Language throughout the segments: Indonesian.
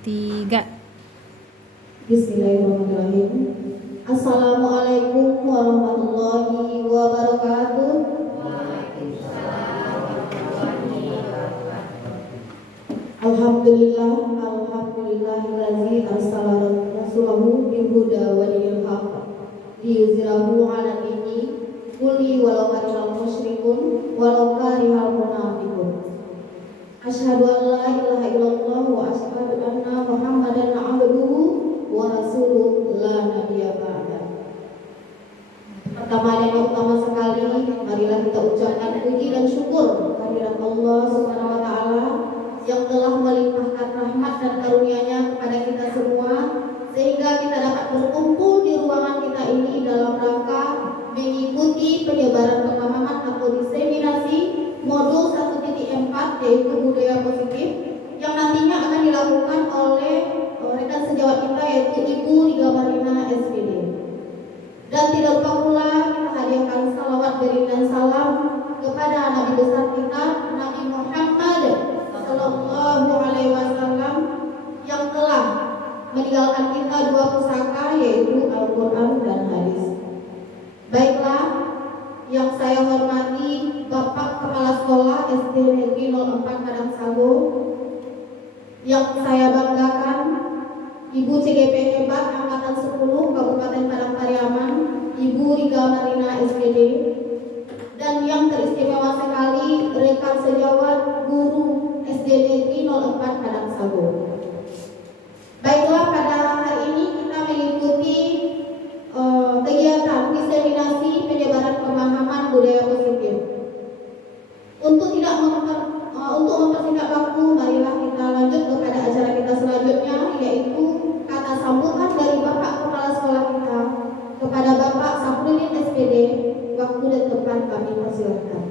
Tiga. Bismillahirrahmanirrahim. Assalamualaikum warahmatullahi wabarakatuh. Alhamdulillah, alhamdulillahillazi arsala rasulahu bil huda wa dinil haqq liyuzhirahu 'ala dini kulli walau karihal musyrikun walau karihal munafiqun. Asyhadu an la ilaha illallah wa asyhadu anna Muhammadan abduhu wa rasuluh la nabiyya ba'da. Pertama dan utama sekali, marilah kita ucapkan puji dan syukur kehadirat Allah Subhanahu wa taala yang telah melimpahkan rahmat dan karunia-Nya kepada kita semua sehingga kita dapat berkumpul di ruangan kita ini dalam rangka mengikuti penyebaran pemahaman atau diseminasi modul 1.4 yaitu budaya positif yang nantinya akan dilakukan oleh rekan sejawat kita yaitu Ibu Riga Marina SPD. Dan tidak lupa pula kita hadirkan salawat beri dan salam kepada Nabi besar kita Nabi Muhammad Sallallahu Alaihi Wasallam yang telah meninggalkan kita dua pusaka yaitu Al-Quran dan Hadis. Baiklah, yang saya hormati Bapak Kepala Sekolah SD Negeri 04 Kadang Sago, yang saya banggakan Ibu CGP hebat Angkatan 10 Kabupaten Padang Pariaman, Ibu Riga Marina SPD, dan yang teristimewa sekali rekan sejawat guru SD Negeri 04 Kadang Sago. Baiklah, pada hari ini kita mengikuti kegiatan diseminasi penyebaran pemahaman budaya positif. Untuk mempersingkat waktu, marilah kita lanjut kepada acara kita selanjutnya, yaitu kata sambutan dari Bapak Kepala Sekolah kita kepada Bapak Safruddin SPD. Waktu dan tempat kami persilakan.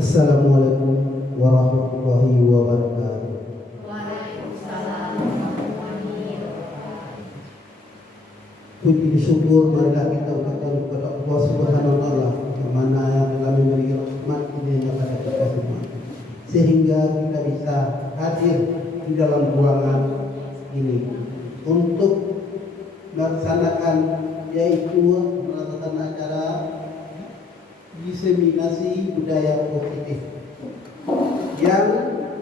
Assalamualaikum warahmatullahi wabarakatuh. Waalaikumsalam warahmatullahi wabarakatuh. Puji syukur marilah kita ucapkan kepada Allah Subhanahu wa taala yang mana yang telah memberi rahmat ini kepada kita semua sehingga kita bisa hadir di dalam ruangan ini untuk melaksanakan yaitu melaksanakan acara diseminasi budaya positif yang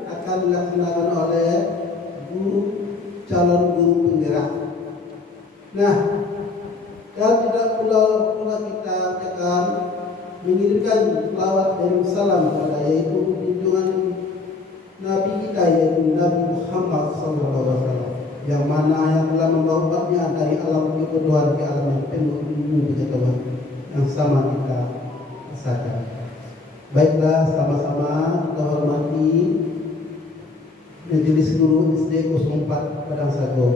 akan dilaksanakan oleh calon guru penggerak. Nah, dan tidak pula kita akan mengirimkan selawat dan salam kepada yaitu junjungan Nabi kita yaitu Nabi Muhammad SAW yang mana yang telah membawa umatnya dari alam kebodohan ke alam yang penuh ilmu pengetahuan yang sama kita rasakan. Baiklah, sama-sama kita hormati Majelis Guru SD 04 Padang Sago.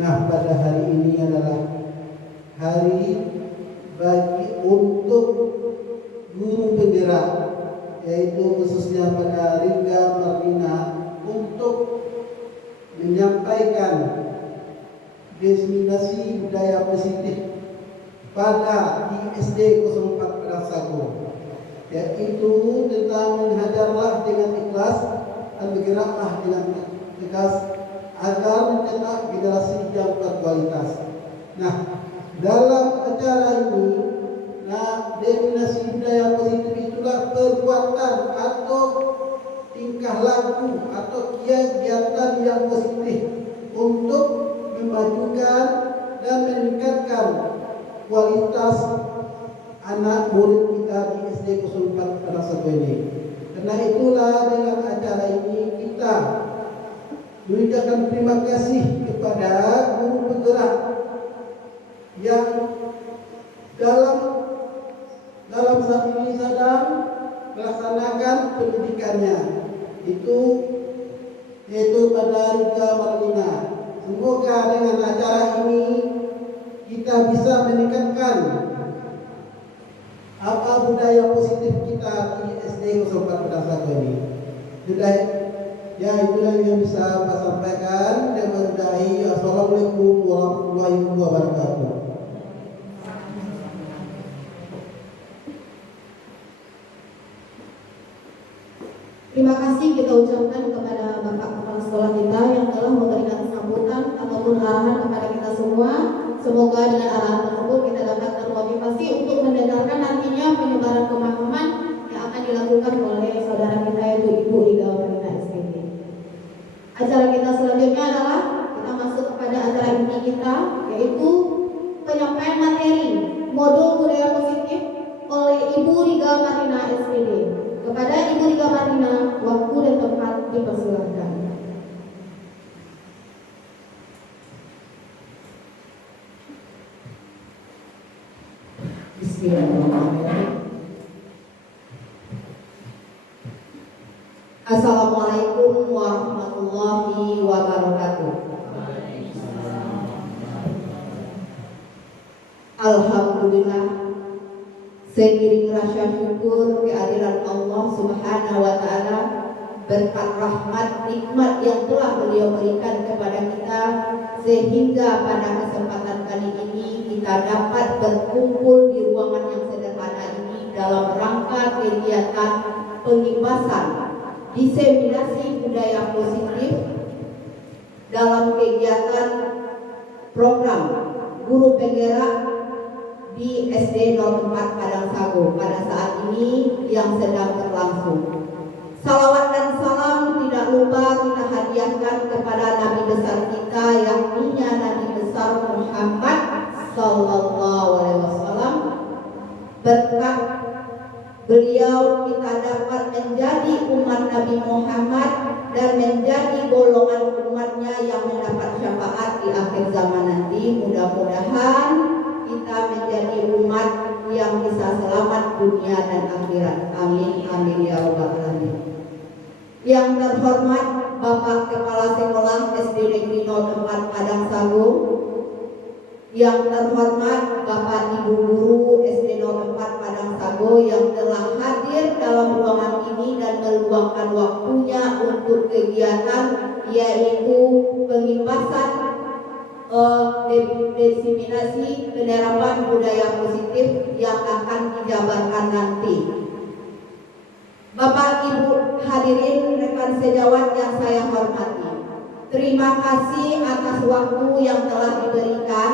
Nah, pada hari ini adalah hari bagi untuk guru penggerak, yaitu khususnya pada Riga Marina untuk menyampaikan diseminasi budaya positif pada di SD 04 Padang Sago, yaitu tentang mengajarlah dengan ikhlas dan bergeraklah dengan tegas agar mencetak generasi yang berkualitas. Nah, dalam acara ini, definisi budaya positif itulah perbuatan atau tingkah laku atau kegiatan yang positif untuk memajukan dan meningkatkan kualitas anak murid kita di SD 04 Padang Sago ini. Karena itulah dengan acara ini kita mengucapkan terima kasih kepada guru penggerak yang dalam saat ini sedang melaksanakan pendidikannya yaitu pada Riga Marina. Semoga dengan acara ini kita bisa meningkatkan budaya positif kita di SD 04 Padang Sago ini. Ya, itulah yang bisa Pak sampaikan. Dan menyudahi. Assalamualaikum warahmatullahi wabarakatuh. Terima kasih kita ucapkan kepada Bapak Kepala Sekolah kita yang telah memberikan sambutan ataupun arahan kepada kita semua. Semoga dengan arahan tersebut kita dapat termotivasi untuk mendengarkan nantinya penyebaran pemahaman yang akan dilakukan oleh saudara kita yaitu Ibu Riga Marina SPD. Acara kita selanjutnya adalah kita masuk kepada acara inti kita, yaitu penyampaian materi modul budaya positif oleh Ibu Riga Marina SPD. Kepada Ibu Riga Marina, waktu dan tempat dipersilakan. Bismillahirrahmanirrahim. Assalamualaikum warahmatullahi wabarakatuh. Alhamdulillah, seiring rasa syukur kehadiran Allah Subhanahu wa taala, berkat rahmat nikmat yang telah Beliau berikan kepada kita, sehingga pada kesempatan kali ini kita dapat berkumpul di ruangan yang sederhana ini dalam rangka kegiatan pengibasan diseminasi budaya positif dalam kegiatan program guru penggerak di SD 04 Padang Sago pada saat ini yang sedang berlangsung. Salawat dan salam tidak lupa kita hadiahkan kepada Nabi besar kita, yakni Nabi besar Muhammad Sallallahu Alaihi Wasallam. Berkat beliau kita dapat menjadi umat Nabi Muhammad dan menjadi golongan umatnya yang mendapat syafaat di akhir zaman nanti. Mudah-mudahan kita menjadi umat yang bisa selamat dunia dan akhirat. Amin, amin ya rabbal alamin. Yang terhormat Bapak Kepala Sekolah SD Negeri 04 Padang Sago, yang terhormat Bapak Ibu Guru SD 04 Padang Sago yang telah hadir dalam ruangan ini dan meluangkan waktunya untuk kegiatan yaitu pengibasan diseminasi penerapan budaya positif yang akan dijabarkan nanti. Bapak Ibu hadirin rekan sejawat yang saya hormati, terima kasih atas waktu yang telah diberikan,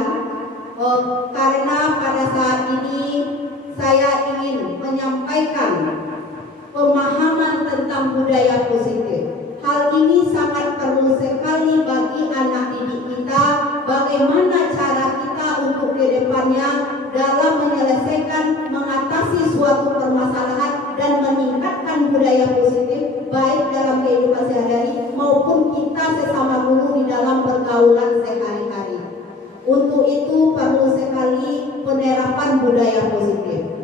karena pada saat ini saya ingin menyampaikan pemahaman tentang budaya positif. Hal ini sangat perlu sekali bagi anak didik kita, bagaimana cara kita untuk kedepannya dalam menyelesaikan, mengatasi suatu permasalahan dan meningkatkan budaya positif baik dalam kehidupan sehari-hari maupun kita sesama guru di dalam pergaulan sehari-hari. Untuk itu perlu sekali penerapan budaya positif.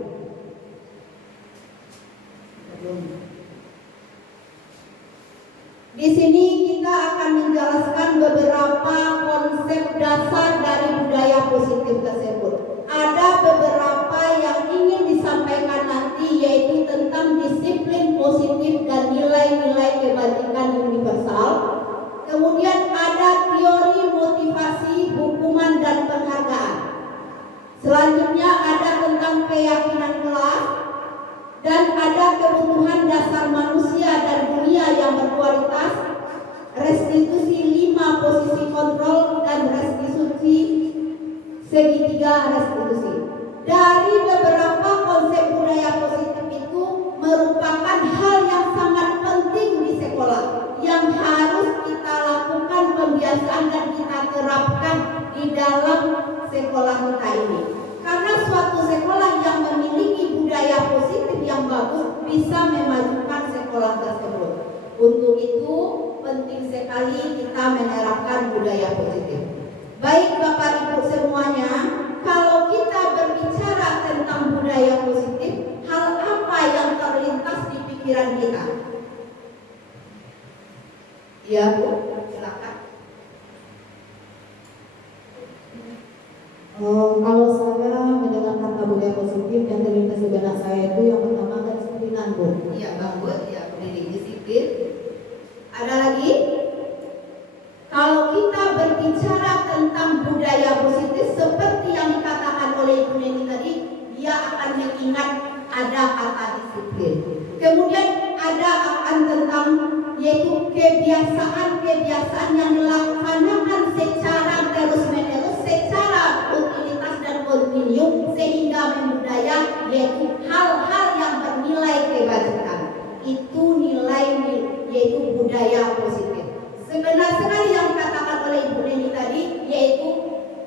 Di sini kita akan menjelaskan beberapa konsep dasar dari budaya positif tersebut. Ada beberapa yang ingin disampaikan nanti, yaitu tentang disiplin positif dan nilai-nilai kebajikan universal. Kemudian ada teori motivasi, hukuman dan penghargaan. Selanjutnya ada tentang keyakinan kelas. Dan ada kebutuhan dasar manusia dan dunia yang berkualitas, restitusi 5 posisi kontrol dan restitusi segitiga restitusi. Dari beberapa konsep budaya positif itu merupakan hal yang sangat penting di sekolah, yang harus kita lakukan pembiasaan dan kita terapkan di dalam sekolah kita ini. Karena suatu sekolah yang memiliki budaya positif yang bagus bisa memajukan sekolah tersebut. Untuk itu penting sekali kita menerapkan budaya positif. Baik Bapak Ibu semuanya, kalau kita berbicara tentang budaya positif, hal apa yang terlintas di pikiran kita? Ya Bu, silakan. Kalau saya mendengar kata budaya positif yang terlintas di benak saya itu yang pertama kedisiplinan Bu. Iya Bang Bu, ya pendidik disiplin. Ada lagi budaya positif seperti yang dikatakan oleh Ibu Neni tadi, dia akan mengingat ada kata disiplin. Kemudian ada akan tentang yaitu kebiasaan-kebiasaan yang dilaksanakan secara terus-menerus, secara rutinitas dan kontinu sehingga membudaya, yaitu hal-hal yang bernilai kebajikan. Itu nilai yaitu budaya positif. Sebenarnya sekali yang dikatakan oleh Ibu Neni tadi, yaitu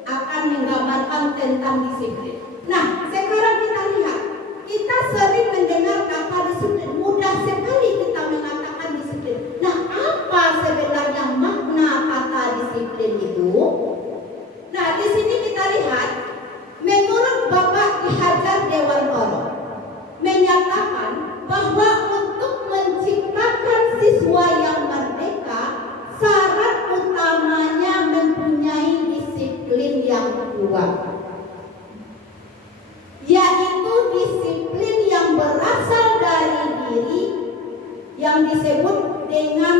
akan menggambarkan tentang disiplin. Nah, sekarang kita lihat, kita sering mendengar kata disiplin, mudah sekali kita mengatakan disiplin. Nah, apa sebenarnya makna kata disiplin itu? Nah, di sini kita lihat, menurut Bapak Ki Hajar Dewantoro menyatakan bahwa untuk menciptakan siswa yang merdeka, syarat utamanya mempunyai disiplin yang kuat, yaitu disiplin yang berasal dari diri yang disebut dengan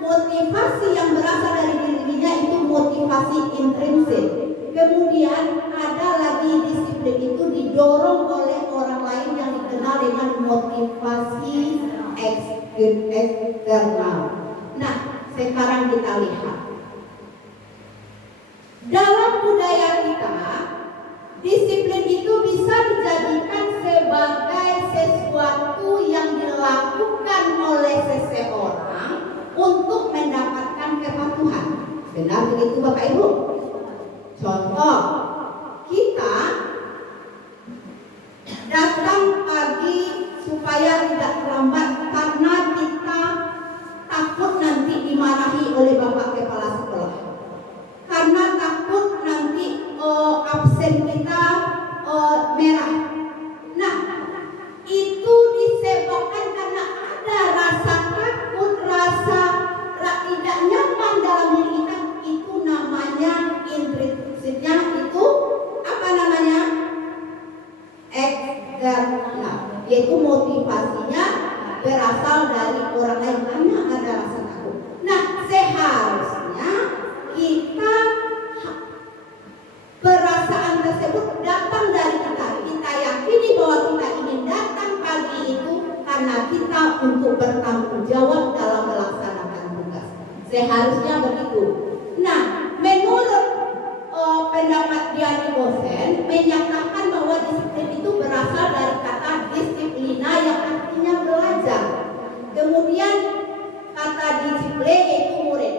motivasi yang berasal dari dirinya, itu motivasi intrinsik. Kemudian ada lagi disiplin itu didorong oleh orang lain yang dikenal dengan motivasi eksternal. Nah, sekarang kita lihat dalam budaya kita, disiplin itu bisa dijadikan sebagai sesuatu yang dilakukan oleh seseorang untuk mendapatkan kepatuhan. Benar begitu Bapak Ibu? Contoh, kita datang pagi supaya tidak terlambat karena kita takut nanti dimarahi oleh Bapak Kepala Sekolah, karena takut nanti absen kita merah. Nah, itu disebabkan karena ada rasa takut, rasa tidak nyaman dalam diri kita. Itu namanya intrinsiknya, itu apa namanya? Eksternal, yaitu motivasinya berasal dari orang lain karena ada rasa takut. Nah, seharusnya kita perasaan tersebut datang dari kita. Kita yakini bahwa kita ingin datang pagi itu karena kita untuk bertanggung jawab dalam melaksanakan tugas. Seharusnya begitu. Nah, menurut pendapat Diani Bosen menyatakan bahwa disiplin itu berasal dari kata disiplina yang artinya belajar. Kemudian kata disiplin yaitu murid.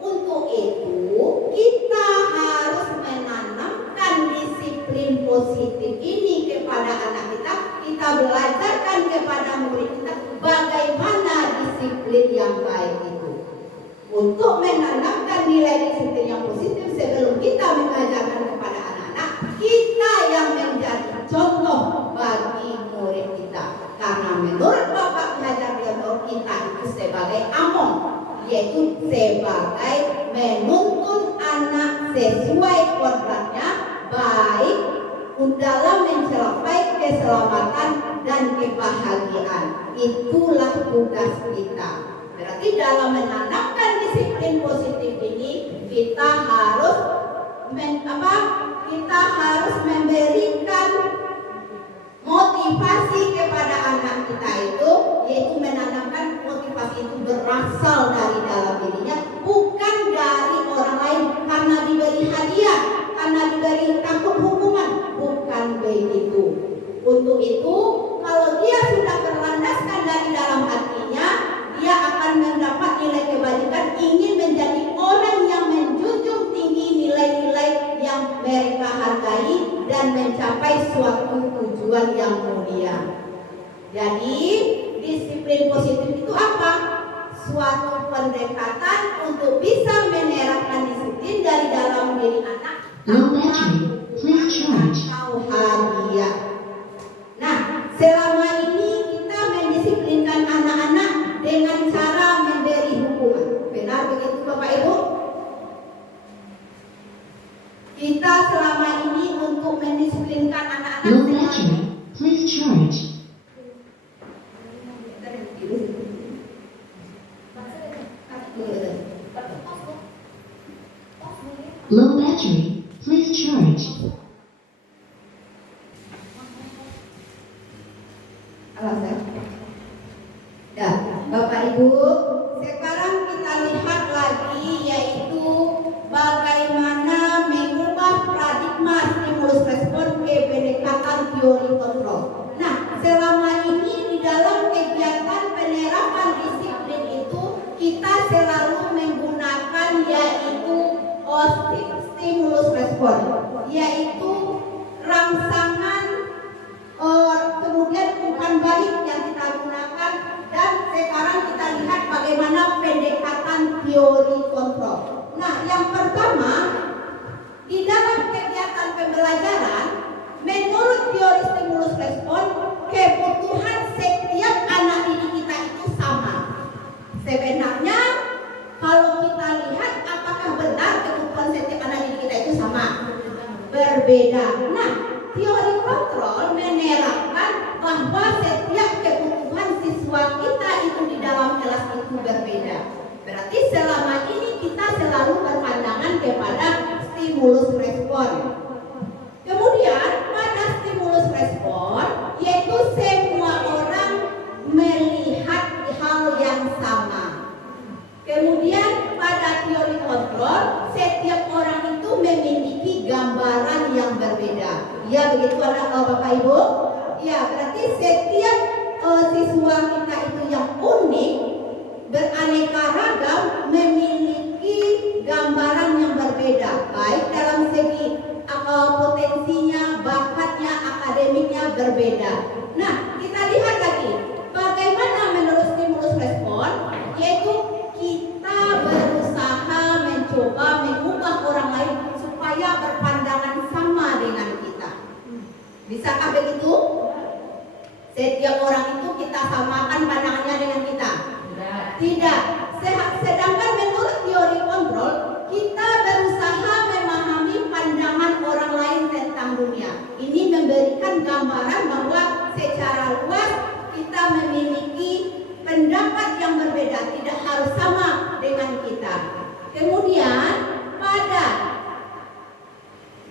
Untuk itu kita harus menanamkan disiplin positif ini kepada anak kita. Kita belajarkan kepada murid kita bagaimana disiplin yang baik itu. Untuk menanamkan nilai disiplin yang positif, sebelum kita mengajarkan kepada anak-anak, kita yang menjadi contoh bagi murid kita. Karena menurut Bapak Hajar Dewantoro, kita itu sebagai among, yaitu sebagai menuntun anak sesuai kodratnya, baik dalam mencapai keselamatan dan kebahagiaan. Itulah tugas kita. Berarti dalam menanamkan disiplin positif ini, kita harus memberikan motivasi kepada anak kita itu, yaitu menanamkan motivasi itu berasal dari dalam dirinya, bukan dari orang lain karena diberi hadiah, karena diberi takut hukuman, bukan begitu. Untuk itu, kalau dia sudah berlandaskan dari dalam hatinya, dia akan mendapat nilai kebajikan, ingin menjadi orang yang menjunjung tinggi nilai-nilai yang mereka hargai dan mencapai suatu tujuan yang mulia. Jadi, disiplin positif itu apa? Suatu pendekatan untuk bisa menerapkan disiplin dari dalam diri anak atau hadiah. Nah, selama ini kita mendisiplinkan anak-anak dengan cara memberi hukuman. Benar begitu Bapak Ibu? Kita selama ini untuk mendisiplinkan anak-anak Low battery. Please charge. Alasan. Dah, Bapak Ibu, sekarang kita lihat lagi yaitu bagaimana mengubah paradigma stimulus respon ke pendekatan teori kontrol. Nah, selama ini di dalam kegiatan penerapan disiplin itu kita selalu menggunakan yaitu stimulus respon, yaitu rangsangan kemudian umpan balik yang kita gunakan, dan sekarang kita lihat bagaimana pendekatan teori kontrol. Nah, yang pertama di dalam kegiatan pembelajaran menurut teori stimulus respon kebutuhan setiap anak didik kita itu sama. Sebenarnya kalau kita lihat apakah benar kebutuhan setiap anak didik kita itu sama? Berbeda. Nah, teori kontrol menerapkan bahwa setiap kebutuhan siswa kita itu di dalam kelas itu berbeda. Berarti selama ini kita selalu berpandangan kepada stimulus respon. Kemudian pada stimulus respon yaitu semua orang melihat hal yang sama. Kemudian pada teori kontrol setiap orang itu memiliki gambaran yang berbeda. Ya, begitu Bapak Ibu? Ya, berarti setiap siswa kita itu yang unik, beraneka ragam, memiliki gambaran yang berbeda, baik dalam segi potensinya, bakatnya, akademiknya berbeda. Nah, kita lihat lagi bagaimana menurut stimulus respon, yaitu kita berusaha mencoba mengubah orang lain supaya berpandangan sama dengan kita. Bisakah begitu? Setiap orang itu kita samakan pandangannya dengan kita? Tidak. Sedangkan menurut teori kontrol, kita berusaha memahami pandangan orang lain tentang dunia. Ini memberikan gambaran bahwa secara luas kita memiliki pendapat yang berbeda, tidak harus sama dengan kita. Kemudian pada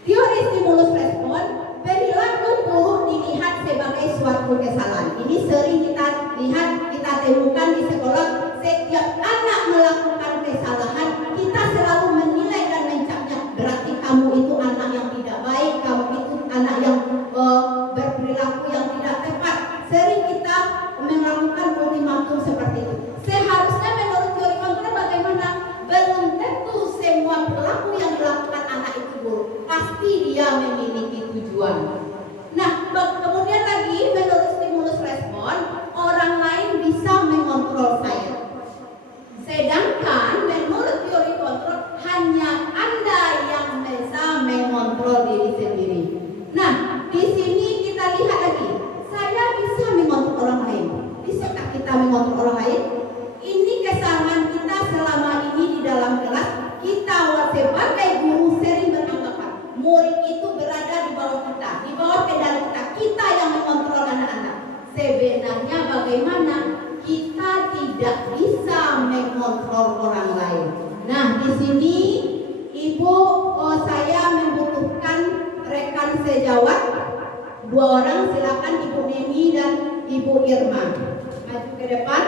teori stimulus respon, perilaku buruk dilihat sebagai suatu kesalahan. Ini sering kita lihat, kita temukan di sekolah. Setiap anak melakukan kesalahan, kita selalu menilai dan mencapnya. Berarti kamu itu anak yang tidak baik, kamu itu anak yang berperilaku yang tidak tepat. Sering kita melakukan ultimatum seperti itu. Seharusnya menurut teori kontrol bagaimana? Belum tentu semua perilaku yang dilakukan anak itu buruk. Pasti dia memiliki tujuan. Nah, kemudian lagi menurut stimulus respon, orang lain bisa mengontrol saya. Sedangkan menurut teori kontrol hanya Anda yang bisa mengontrol diri sendiri. Nah, di sini kita lihat lagi, saya bisa mengontrol orang lain. Bisakah kita mengontrol orang lain? Ini kesalahan kita selama ini di dalam kelas. Kita sebagai guru sering beranggapan murid itu berada di bawah kita, di bawah kendali kita. Kita yang mengontrol anak-anak. Sebenarnya bagaimana? Kita tidak bisa mengontrol orang lain. Nah, di sini Ibu, saya membutuhkan rekan sejawat 2 orang. Silakan Ibu Neni dan Ibu Irma maju ke depan.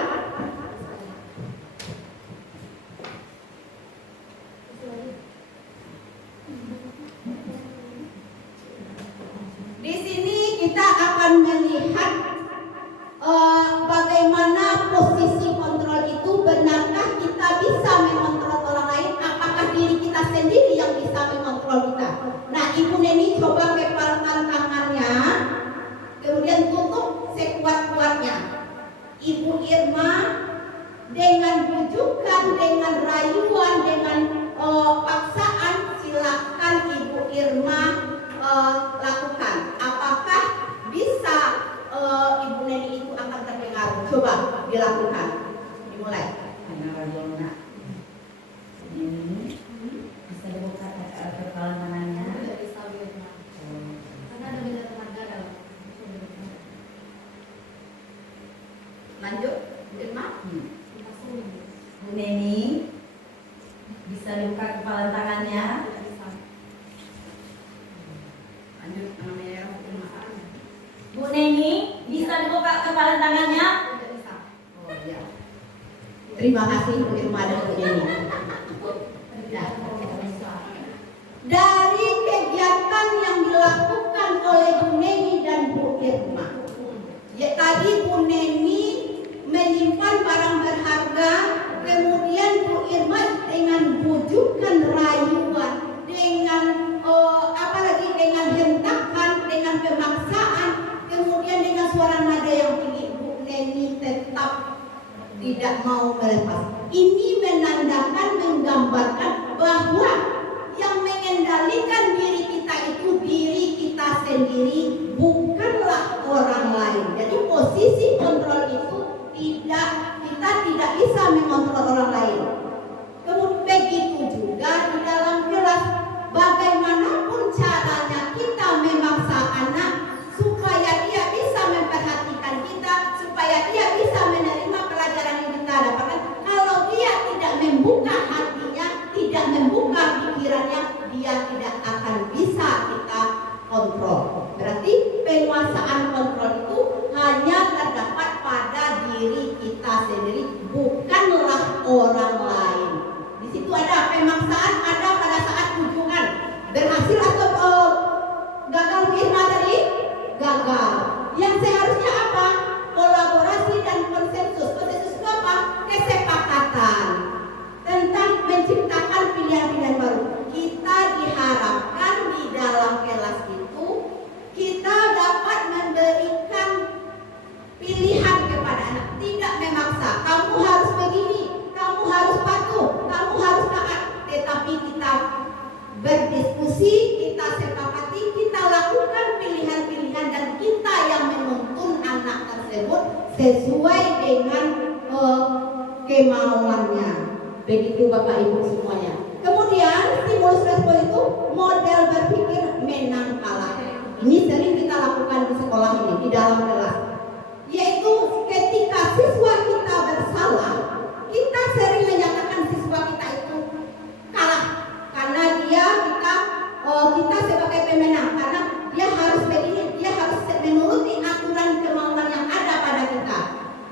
Di sini kita akan melihat bagaimana posisi kontrol itu. Benarkah kita bisa mengontrol orang lain? Apakah diri kita sendiri yang bisa mengontrol kita? Nah, Ibu Neni coba kepalkan tangannya, kemudian tutup sekuat-kuatnya. Ibu Irma dengan bujukan, dengan rayuan, dengan paksaan, silakan Ibu Irma lakukan. Apakah bisa Ibu Neni itu akan terpengaruh? Coba dilakukan. Dimulai. Ini bisa dibuka kepala tangannya. Lanjut, Irma. Bu Neni bisa dibuka kepala tangannya. kepalan tangannya. Oh iya. Terima kasih Bu Irma dan Bu Neni. Dari kegiatan yang dilakukan oleh Bu Neni dan Bu Irma, ya tadi Bu Neni menyimpan barang berharga, kemudian Bu Irma dengan bujukan rayuan, dengan apalagi dengan hentakan, dengan pemaksaan, kemudian dengan suara nada yang tinggi, Bu Neni tetap tidak mau melepas. Ini menandakan, menggambarkan bahwa yang mengendalikan diri kita itu diri kita sendiri, bukanlah orang lain. Jadi posisi kontrol itu kita tidak bisa mengontrol orang lain. Kemudian begitu juga di dalam kelas, bagaimanapun caranya kita memaksa anak supaya dia bisa memperhatikan kita, supaya dia bisa menerima pelajaran yang kita dapatkan. Kalau dia tidak membuka hatinya, tidak membuka pikirannya, dia tidak akan bisa kita kontrol. Berarti penguasaan kontrol itu hanya terdapat pada diri kita sendiri, bukanlah orang lain. Di situ ada pemaksaan, ada pada saat kunjungan. Berhasil atau gagal firma tadi? Gagal. Yang seharusnya apa? Kolaborasi dan konsensus. Konsensus itu apa? Kesepakatan tentang menciptakan pilihan-pilihan baru. Kita diharapkan di dalam kelas itu kita dapat memberikan pilihan kepada anak, tidak memaksa. Kamu harus begini, kamu harus patuh, kamu harus taat. Tetapi kita berdiskusi, kita sepakati, kita lakukan pilihan-pilihan dan kita yang menuntun anak tersebut sesuai dengan kemauannya. Begitu Bapak Ibu semuanya. Kemudian stimulus respon itu model berpikir menang kalah. Ini sering kita lakukan di sekolah ini, di dalam kelas. Yaitu ketika siswa kita bersalah, kita sering menyatakan siswa kita itu kalah karena kita sebagai pemenang, karena dia harus begini, dia harus menuruti aturan kemauan yang ada pada kita.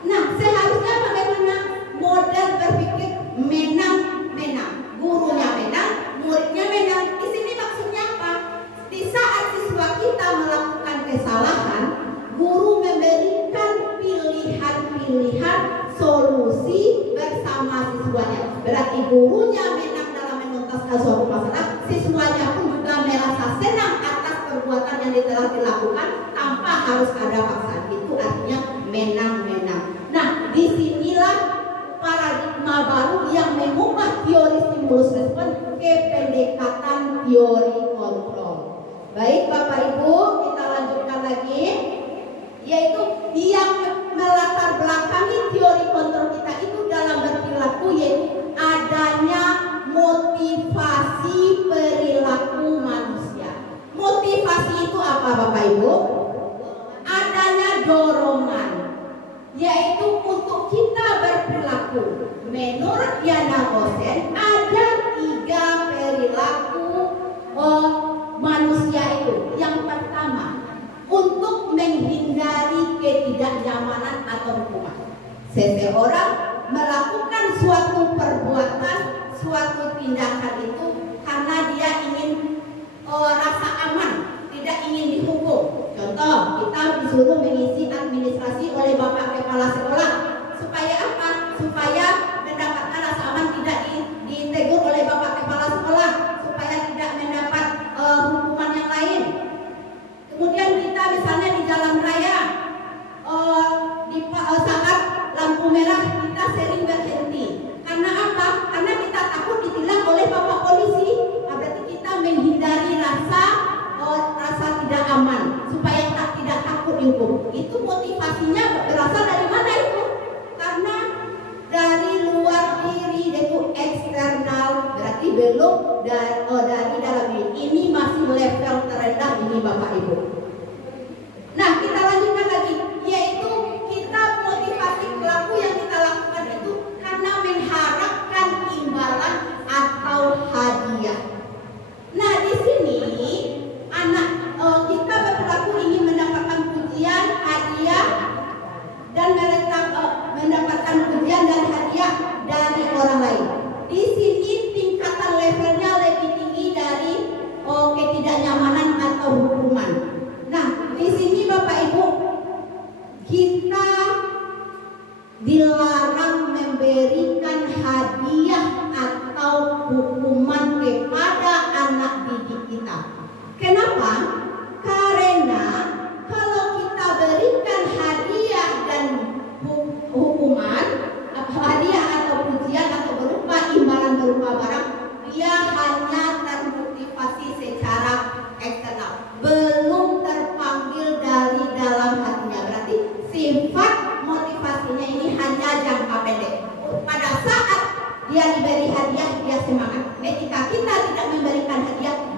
Nah, seharusnya bagaimana model berpikir menang-menang, gurunya menang, muridnya menang. Di sini maksudnya apa? Di saat siswa kita melakukan kesalahan, guru memberikan pilihan-pilihan solusi bersama siswanya. Berarti gurunya menang dalam menuntaskan suatu masalah, siswanya pun juga merasa senang atas perbuatan yang telah dilakukan tanpa harus ada paksaan. Itu artinya menang-menang. Nah, disinilah paradigma baru yang mengubah teori stimulus respon ke pendekatan teori kontrol. Baik Bapak Ibu, kita lanjutkan lagi, yaitu yang melatar belakangi teori kontrol kita itu dalam berperilaku, yaitu adanya motivasi perilaku manusia. Motivasi itu apa Bapak Ibu? Adanya dorongan, yaitu untuk kita berperilaku. Menurut Diana Gosen ada 3 perilaku manusia itu. Yang pertama, untuk menghindari ketidaknyamanan atau hukuman. Seseorang melakukan suatu perbuatan, suatu tindakan itu karena dia ingin rasa aman, tidak ingin dihukum. Contoh, kita disuruh mengisi administrasi oleh Bapak Kepala Sekolah. Supaya apa? Supaya mendapatkan rasa aman, tidak ditegur oleh Bapak Kepala Sekolah, supaya tidak mendapat hukuman yang lain. Kemudian kita misalnya di jalan raya, saat lampu merah kita sering berhenti. Karena apa? Karena kita takut ditilang oleh Bapak polisi. Berarti kita menghindari rasa tidak aman, supaya kita tidak takut dihukum. Itu motivasinya berasal dari mana itu? Karena dari luar diri, yaitu eksternal. Berarti belum dari dalam diri. Ini masih level terendah ini Bapak Ibu. Nah, kita lanjutkan lagi, yaitu kita motivasi pelaku yang kita lakukan itu karena mengharapkan imbalan atau hadiah. Nah, di sini anak kita berperilaku ingin mendapatkan pujian, hadiah,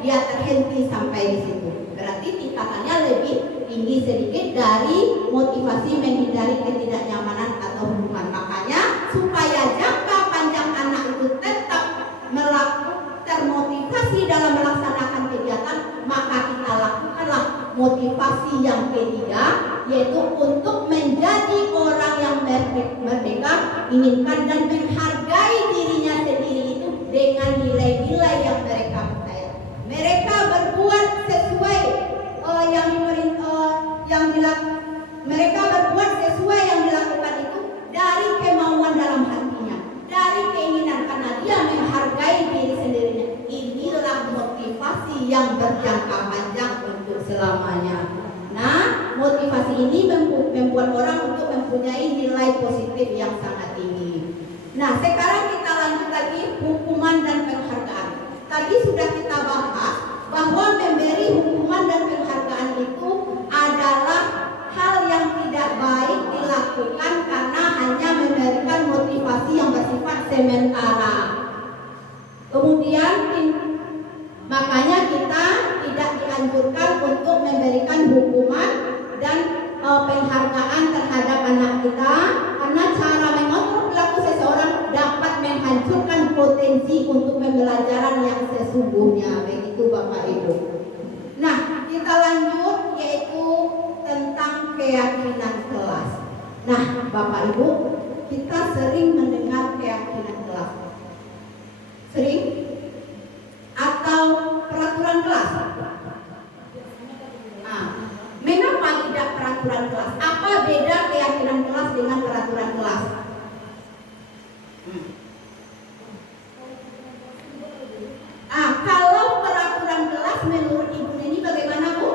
dia terhenti sampai di situ. Berarti tingkatannya lebih tinggi sedikit dari motivasi menghindari ketidaknyamanan atau hubungan. Makanya supaya jangka panjang anak itu tetap termotivasi dalam melaksanakan kegiatan, maka kita lakukanlah motivasi yang ketiga, yaitu untuk menjadi orang yang merdeka, inginkan dan menghargai dirinya sendiri itu dengan nilai-nilai yang mereka percaya. Mereka berbuat sesuai mereka berbuat sesuai yang dilakukan itu dari kemauan dalam hatinya, dari keinginan, karena dia menghargai diri sendirinya. Inilah motivasi yang berjangka panjang untuk selamanya. Nah, motivasi ini membuat orang untuk mempunyai nilai positif yang sangat tinggi. Nah, sekarang kita lanjut lagi hukuman dan penghargaan. Tadi sudah kita bahas bahwa memberi hukuman dan penghargaan itu adalah hal yang tidak baik dilakukan karena hanya memberikan motivasi yang bersifat sementara. Kemudian makanya kita tidak dianjurkan untuk memberikan hukuman dan penghargaan terhadap anak kita, karena cara mengontrol perilaku seseorang dapat menghancurkan potensi untuk pembelajaran yang sesungguhnya. Begitu Bapak Ibu. Nah, kita lanjut yaitu tentang keyakinan kelas. Nah, Bapak Ibu, kita sering mendengar keyakinan kelas. Sering? Atau peraturan kelas? Mengapa tidak peraturan kelas? Apa beda keyakinan kelas dengan peraturan kelas? Kalau peraturan kelas menurut Ibu Neni bagaimana, Bu?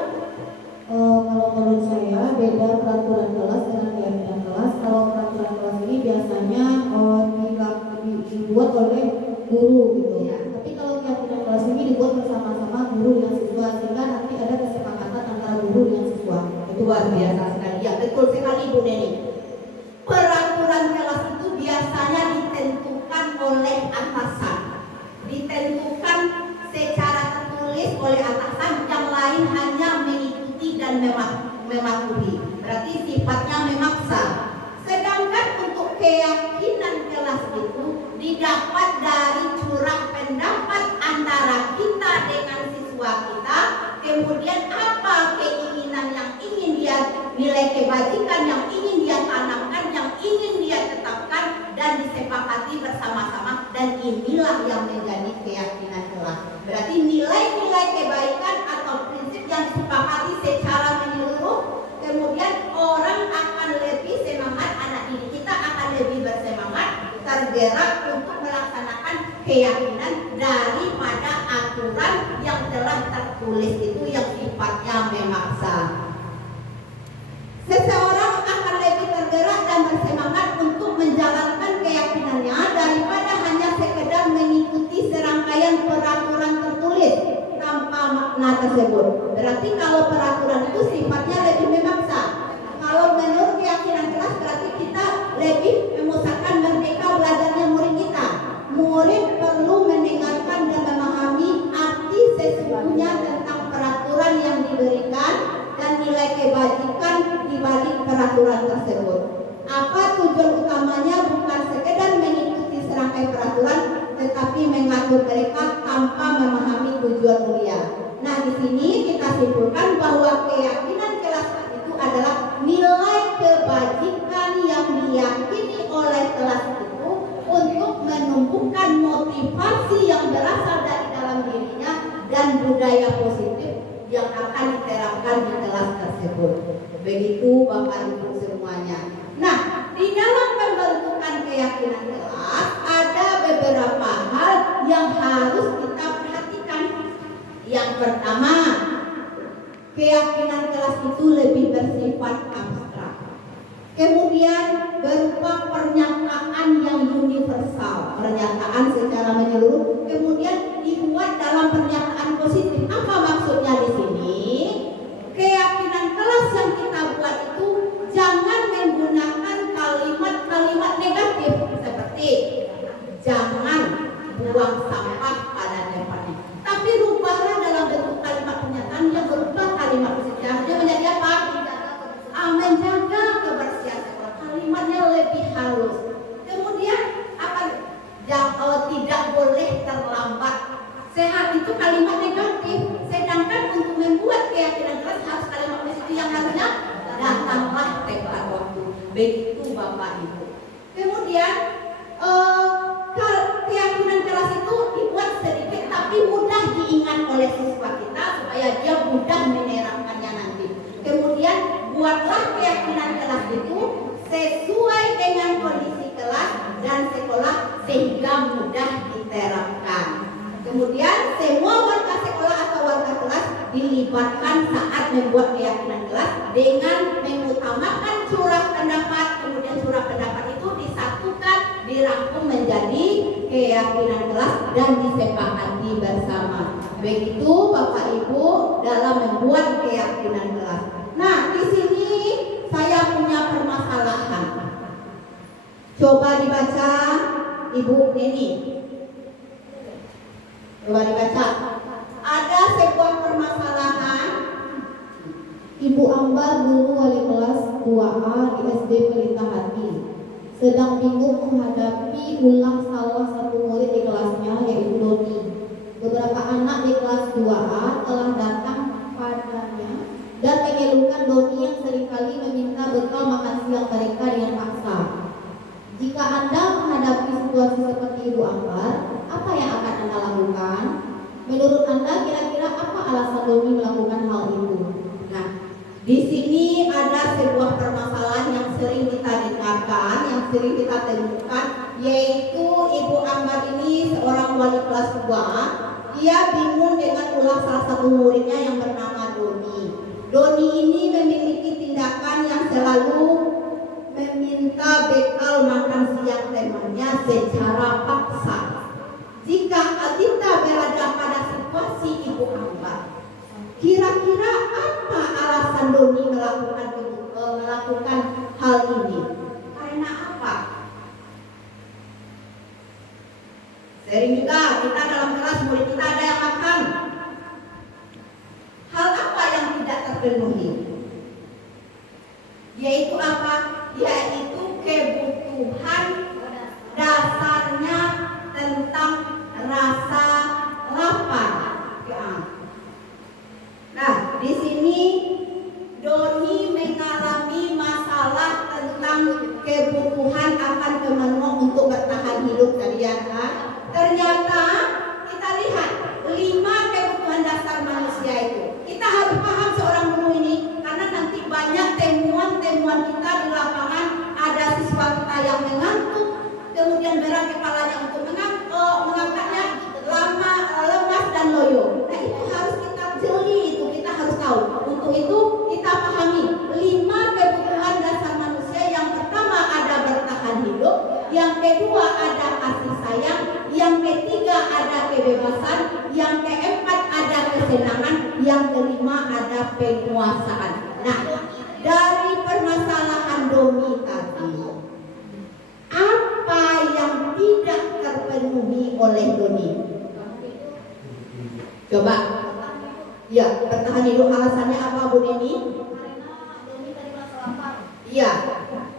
Kalau menurut saya beda peraturan kelas dengan keyakinan kelas. Kalau peraturan kelas ini biasanya dibuat oleh guru gitu. Ya. Tapi kalau keyakinan kelas ini dibuat bersama-sama guru dengan siswa, sehingga nanti ada kesepakatan antara guru dengan siswa. Luar biasa sekali. Ya, betul sekali Bu Neni. Peraturan kelas itu biasanya ditentukan oleh atasan, ditentukan secara tertulis oleh atasan, yang lain hanya mengikuti dan mematuhi. Berarti sifatnya memaksa. Sedangkan untuk keyakinan kelas itu didapat dari curah pendapat antara kita dengan siswa kita, kemudian apa keinginan yang ingin dia, nilai kebajikan yang ingin dia tanamkan, yang ingin dia tetapkan dan disepakati bersama-sama, dan inilah yang menjadi keyakinan kelas. Berarti nilai-nilai kebaikan atau prinsip yang disepakati secara menyeluruh, kemudian orang akan lebih semangat, anak didik kita akan lebih bersemangat, tergerak untuk melaksanakan keyakinan daripada aturan yang telah tertulis itu yang sifatnya memaksa. Seseorang akan lebih tergerak dan bersemangat untuk menjalankan keyakinannya daripada hanya sekedar mengikuti serangkaian peraturan tertulis tanpa makna tersebut. Berarti kalau peraturan itu sifatnya lebih memaksa. Kalau menurut keyakinan kelas berarti kita lebih memusatkan merdeka belajarnya murid kita. Murid perlu mendengarkan dan memahami arti sesungguhnya tentang peraturan yang diberikan dan nilai kebajikan di balik peraturan tersebut. Apa tujuan utamanya? Bukan sekedar mengikuti serangkai peraturan, tetapi mengatur mereka tanpa memahami tujuan mulia. Nah, di sini kita simpulkan bahwa keyakinan kelas itu adalah nilai kebajikan yang diyakini oleh kelas itu untuk menumbuhkan motivasi yang berasal dari dalam dirinya dan budaya positif yang akan diterapkan di kelas tersebut. Begitu Bapak Ibu semuanya. Nah, di dalam pembentukan keyakinan kelas ada beberapa hal yang harus kita perhatikan. Yang pertama, keyakinan kelas itu lebih bersifat abstrak. Kemudian berupa pernyataan yang universal, pernyataan secara menyeluruh. Kemudian dibuat dalam pernyataan positif. Apa maksudnya di sini? Keyakinan kelas yang kita buat itu jangan menggunakan kalimat-kalimat negatif seperti jangan buang sampah pada tempatnya. Tapi rubahlah dalam itu kalimat negatif. Sedangkan untuk membuat keyakinan kelas harus kalimat positif yang harusnya datanglah tepat waktu. Begitu Bapak Ibu. Kemudian keyakinan kelas itu dibuat sedikit tapi mudah diingat oleh siswa kita supaya dia mudah menerapkannya nanti. Kemudian buatlah keyakinan kelas itu sesuai dengan kondisi kelas dan sekolah sehingga mudah diterapkan. Kemudian semua warga sekolah atau warga kelas dilibatkan saat membuat keyakinan kelas dengan mengutamakan surah pendapat. Kemudian surah pendapat itu disatukan, dirangkum menjadi keyakinan kelas dan disepakati bersama. Begitu Bapak Ibu dalam membuat keyakinan kelas. Nah, di sini saya punya permasalahan. Coba dibaca Ibu Neni. Coba dibaca. Ada sebuah permasalahan. Ibu Ambar guru wali kelas 2A di SD Pelita Hati sedang bingung menghadapi ulang salah satu murid di kelasnya yaitu Doni. Beberapa anak di kelas 2A telah datang padanya dan mengeluhkan Doni yang seringkali meminta bekal makan siang mereka dengan paksa. Jika Anda menghadapi situasi seperti Ibu Ambar, apa yang akan Anda lakukan? Menurut Anda kira-kira apa alasan Doni melakukan hal itu? Nah, di sini ada sebuah permasalahan yang sering kita dengarkan, yang sering kita temukan, yaitu Ibu Ambar ini seorang wali kelas 2A. Dia bingung dengan ulah salah satu muridnya yang bernama Doni. Doni ini memiliki tindakan yang selalu meminta bekal makan siang temannya secara paksa. Jika kita berada pada situasi Ibu Ambar, kira-kira apa alasan Doni melakukan hal ini? Karena apa? Sering juga kita dalam kelas murid kita ada yang makan. Hal apa yang tidak terpenuhi? Yaitu apa? Yaitu kebutuhan dasarnya tentang rasa lapar. Nah, di sini Doni mengalami masalah tentang kebutuhan akan kemenuhan untuk bertahan hidup tadi ya. Ternyata kita lihat 5 kebutuhan dasar manusia itu. Kita harus paham seorang guru ini karena nanti banyak temuan-temuan kita di lapangan. Ada siswa kita yang mengantuk, kemudian berat kepalanya untuk mengangkatnya, lama, lemas dan loyo. Nah, itu harus kita jeli, itu kita harus tahu. Untuk itu kita pahami 5 kebutuhan dasar manusia. Yang pertama ada bertahan hidup, yang kedua ada kasih sayang, yang ketiga ada kebebasan, yang keempat ada kesenangan, yang kelima ada penguasaan. Nah, dari permasalahan Doni tadi, apa yang tidak terpenuhi oleh Doni? Coba. Ya, bertahan hidup alasannya apa Bu Neni? Iya,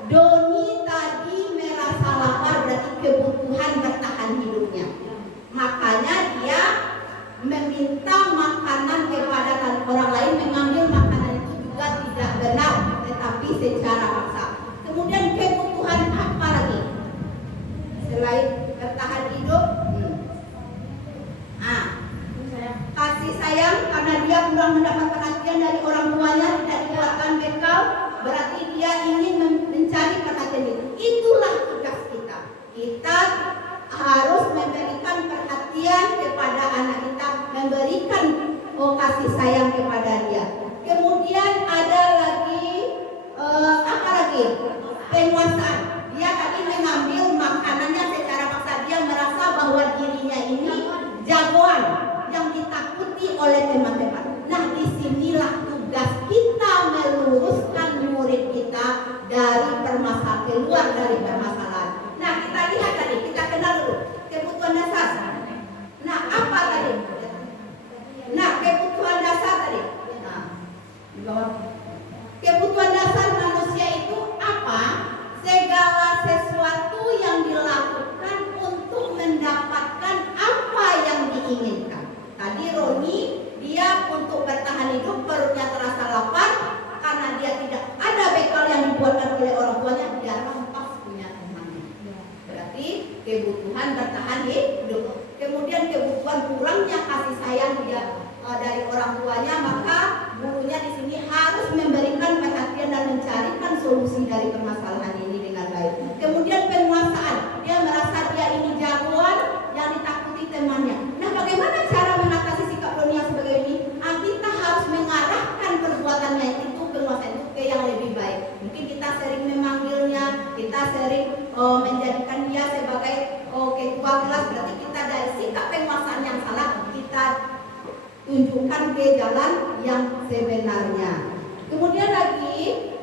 Doni tadi merasa lapar, berarti kebutuhan bertahan hidupnya. Makanya dia meminta makanan kepada orang lain, mengambil makanan itu juga tidak benar, tetapi secara paksa. Kemudian kebutuhan apa lagi? Selain bertahan hidup, kasih sayang karena dia kurang mendapat perhatian dari orang tuanya, tidak diberikan bekal, berarti dia ingin mencari perhatian itu. Itulah tugas kita. Kita harus memberikan perhatian kepada anak kita, memberikan kasih sayang kepada dia. Kemudian ada lagi apa lagi? Penguasaan. Dia tadi mengambil makanannya secara paksa. Dia merasa bahwa dirinya ini jagoan yang ditakuti oleh teman-teman. Nah, disinilah tugas kita meluruskan murid kita dari permasalahan, keluar dari permasalahan. Nah, kita lihat tadi, kita kenal dulu kebutuhan dasar. Nah, apa tadi? Nah, kebutuhan dasar tadi. Nah, di bawah. Kebutuhan dasar manusia itu apa? Segala sesuatu yang dilakukan untuk mendapatkan apa yang diinginkan. Tadi bertahan hidup, perutnya terasa lapar karena dia tidak ada bekal yang dibuatkan oleh orang tuanya, dia rampas punya temannya. Berarti kebutuhan bertahan hidup. Kemudian kebutuhan kurangnya kasih sayang dia dari orang tuanya, maka gurunya di sini harus memberikan perhatian dan mencarikan solusi dari permasalahan ini dengan baik. Kemudian penguasaan, dia merasa dia ini jagoan yang ditakuti temannya. Nah, bagaimana cara mengatasi sikap Doni yang sebagai ini? Kita harus mengarahkan perbuatannya itu penguasaan itu ke yang lebih baik. Mungkin kita sering memanggilnya, kita sering menjadikan dia sebagai ketua kelas. Berarti kita dari sikap penguasaan yang salah kita tunjukkan ke jalan yang sebenarnya. Kemudian lagi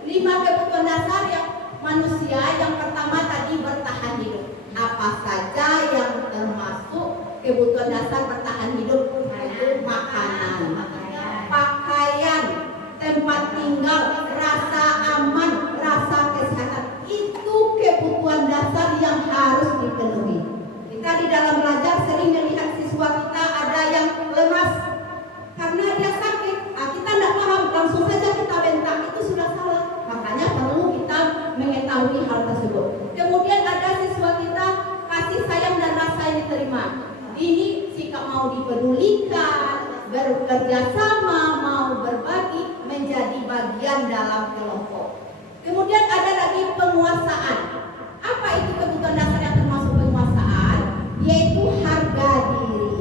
5 kebutuhan dasar yang manusia. Yang pertama tadi bertahan hidup. Apa saja yang termasuk kebutuhan dasar bertahan hidup? Yaitu makanan, pakaian, tempat tinggal, rasa aman, rasa kesehatan. Itu kebutuhan dasar yang harus dipenuhi. Kita di dalam belajar sering melihat siswa kita ada yang lemas karena dia sakit. Kita tidak paham, langsung saja kita bentak, itu sudah salah. Makanya perlu kita mengetahui hal tersebut. Kemudian ada siswa kita kasih sayang dan rasa yang diterima. Ini sikap mau dipedulikan, bekerja sama, mau berbagi, menjadi bagian dalam kelompok. Kemudian ada lagi penguasaan. Apa itu kebutuhan dasar yang termasuk penguasaan? Yaitu harga diri,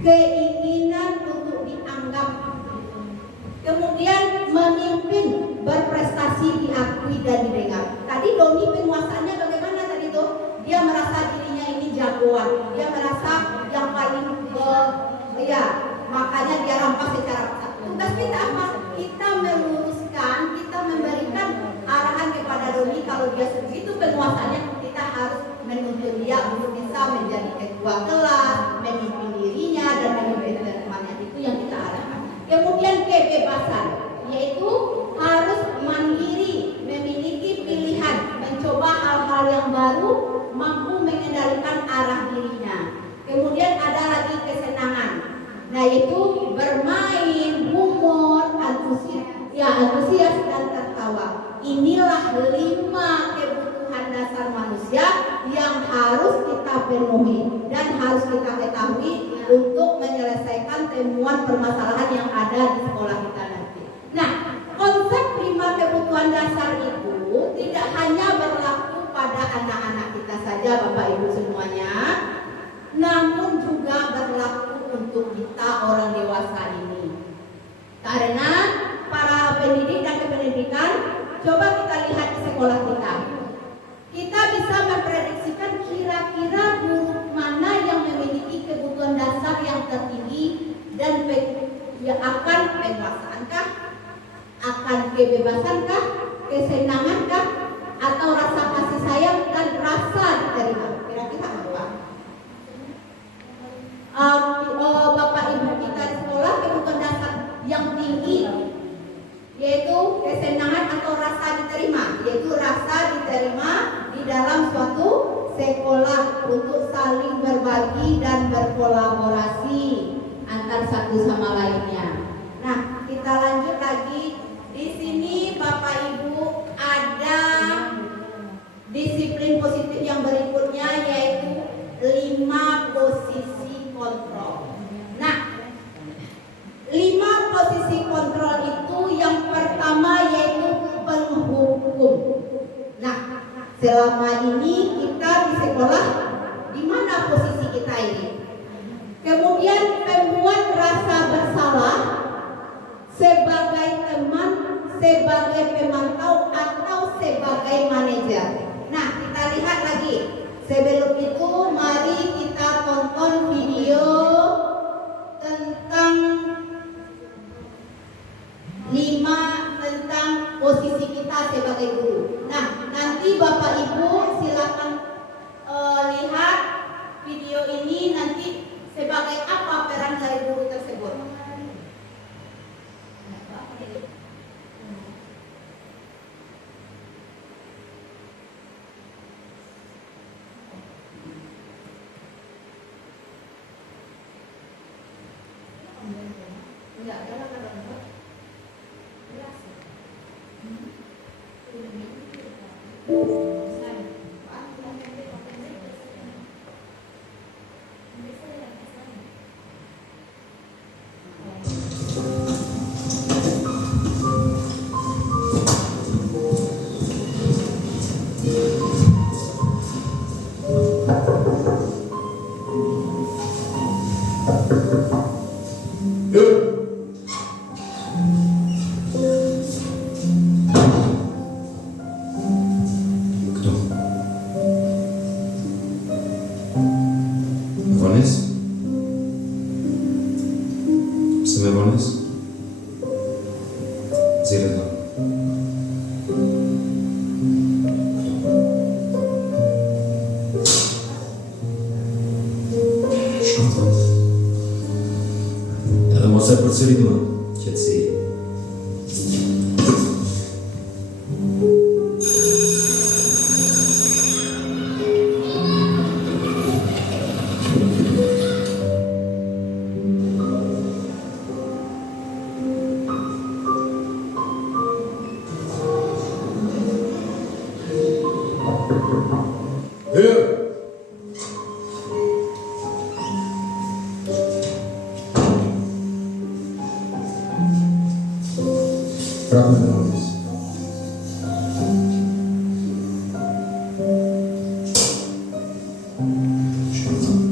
keinginan untuk dianggap, kemudian memimpin, berprestasi, diakui dan didengar. Tadi Doni penguasaannya bagaimana tadi tuh? Dia merasa dirinya ini jagoan, dia merasa yang paling makanya dia rampas secara paksa. Tugas kita apa? Kita meluruskan, kita memberikan arahan kepada Doni. Kalau dia segitu penguasaannya, kita harus menuntut dia untuk bisa menjadi ketua kelas, memimpin dirinya dan memimpin teman-temannya. Itu yang kita arahkan. Kemudian kebebasan, yaitu harus mandiri, memiliki pilihan, mencoba hal-hal yang baru, mampu mengendalikan arah dirinya. Kemudian ada lagi kesenangan, nah itu bermain, humor, antusias dan tertawa. Inilah 5 kebutuhan dasar manusia yang harus kita penuhi dan harus kita ketahui untuk menyelesaikan temuan permasalahan yang ada di sekolah kita nanti. Nah, konsep 5 kebutuhan dasar itu tidak hanya berlaku pada anak-anak kita saja, Bapak Ibu semuanya, namun juga berlaku untuk kita orang dewasa ini. Karena para pendidik dan kependidikan, coba kita lihat di sekolah kita. Kita bisa memprediksikan kira-kira guru mana yang memiliki kebutuhan dasar yang tertinggi dan yang akan penguasaankah, akan kebebasankah, kesenangankah, atau rasa kasih sayang dan rasa diterima. Kira-kira apa? Bapak Ibu kita di sekolah kebutuhan dasar yang tinggi yaitu kesenangan atau rasa diterima, yaitu rasa diterima di dalam suatu sekolah untuk saling berbagi dan berkolaborasi antar satu sama lainnya. Nah, kita lanjut lagi. Di sini Bapak Ibu ada disiplin positif yang berikutnya, yaitu 5 posisi kontrol. Nah, 5 posisi kontrol itu yang pertama yaitu penghukum. Nah, selama ini kita di sekolah di mana posisi kita ini? Kemudian pembuat rasa bersalah sebagai teman, sebagai pemantau atau sebagai manajer. Nah, kita lihat lagi. Sebelum itu mari kita tonton video tentang 5 tentang posisi kita sebagai guru. Nah, nanti Bapak Ibu silakan lihat video ini nanti sebagai apa peran dari guru tersebut. Vonis? Jsme Vonis? Zíde to. Škoda. Já to moc se procedím, všetci. Pravda, Vonis. Škoda.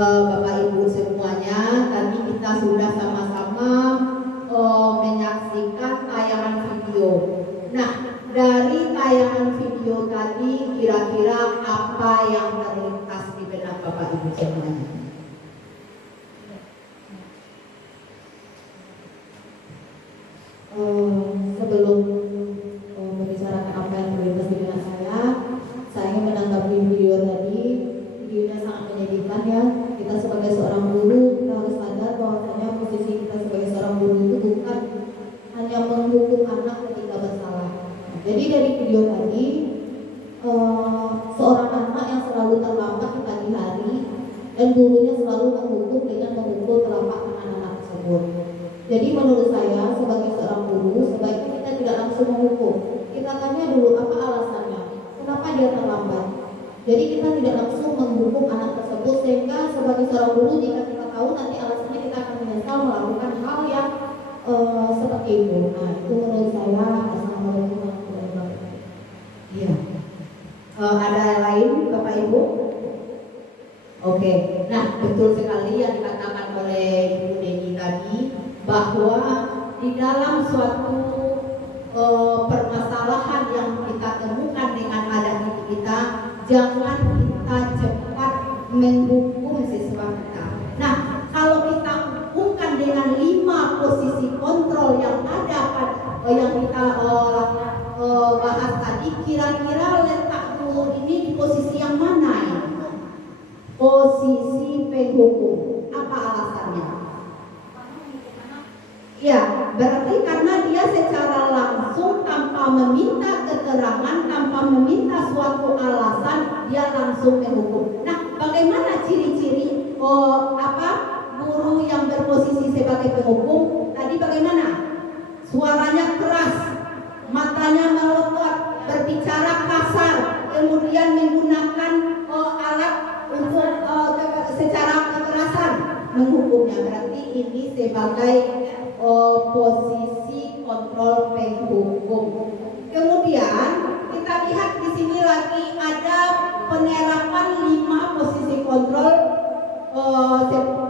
Bapak Ibu semuanya, tadi kita sudah sama-sama menyaksikan tayangan video. Nah, dari tayangan video tadi kira-kira apa yang terlintas di benak Bapak Ibu semuanya? Sebelum membicarakan apa yang terlintas di benak saya ingin menanggapi video tadi. Videonya sangat menyedihkan ya. Kita sebagai seorang guru, kita harus sadar bahwasanya posisi kita sebagai seorang guru itu bukan hanya menghukum anak ketika bersalah. Jadi dari video tadi, seorang anak yang selalu terlambat di pagi hari, dan gurunya selalu menghukum dengan memukul telapak tangan anak tersebut. Jadi menurut saya sebagai seorang guru sebaiknya kita tidak langsung menghukum. Kita tanya dulu apa alasannya, kenapa dia terlambat. Jadi kita tidak langsung menghukum anak tersebut, sehingga sebagai seorang guru jika kita tahu nanti alasannya kita akan menyesal melakukan hal yang seperti itu. Nah itu menurut saya. Assalamualaikum warahmatullahi wabarakatuh. Iya. Ada lain Bapak Ibu? Oke. Nah betul sekali yang dikatakan oleh Ibu Deni tadi, bahwa di dalam suatu permasalahan yang kita temukan dengan adat kita, jangan kita cepat menghukum siswa kita. Nah, kalau kita hukumkan dengan 5 posisi kontrol yang ada yang kita bahas tadi, kira-kira letak guru ini di posisi yang mana ya? Posisi penghukum. Apa alasannya? Ya, berarti karena dia secara langsung tanpa meminta keterangan, tanpa meminta suatu alasan, dia langsung menghukum. Nah, bagaimana ciri-ciri guru yang berposisi sebagai penghukum? Tadi bagaimana? Suaranya keras, matanya melotot, berbicara kasar, kemudian menggunakan alat untuk secara kekerasan menghukumnya. Berarti ini sebagai posisi kontrol penghukum. Kemudian kita lihat di sini lagi ada penerapan 5 posisi kontrol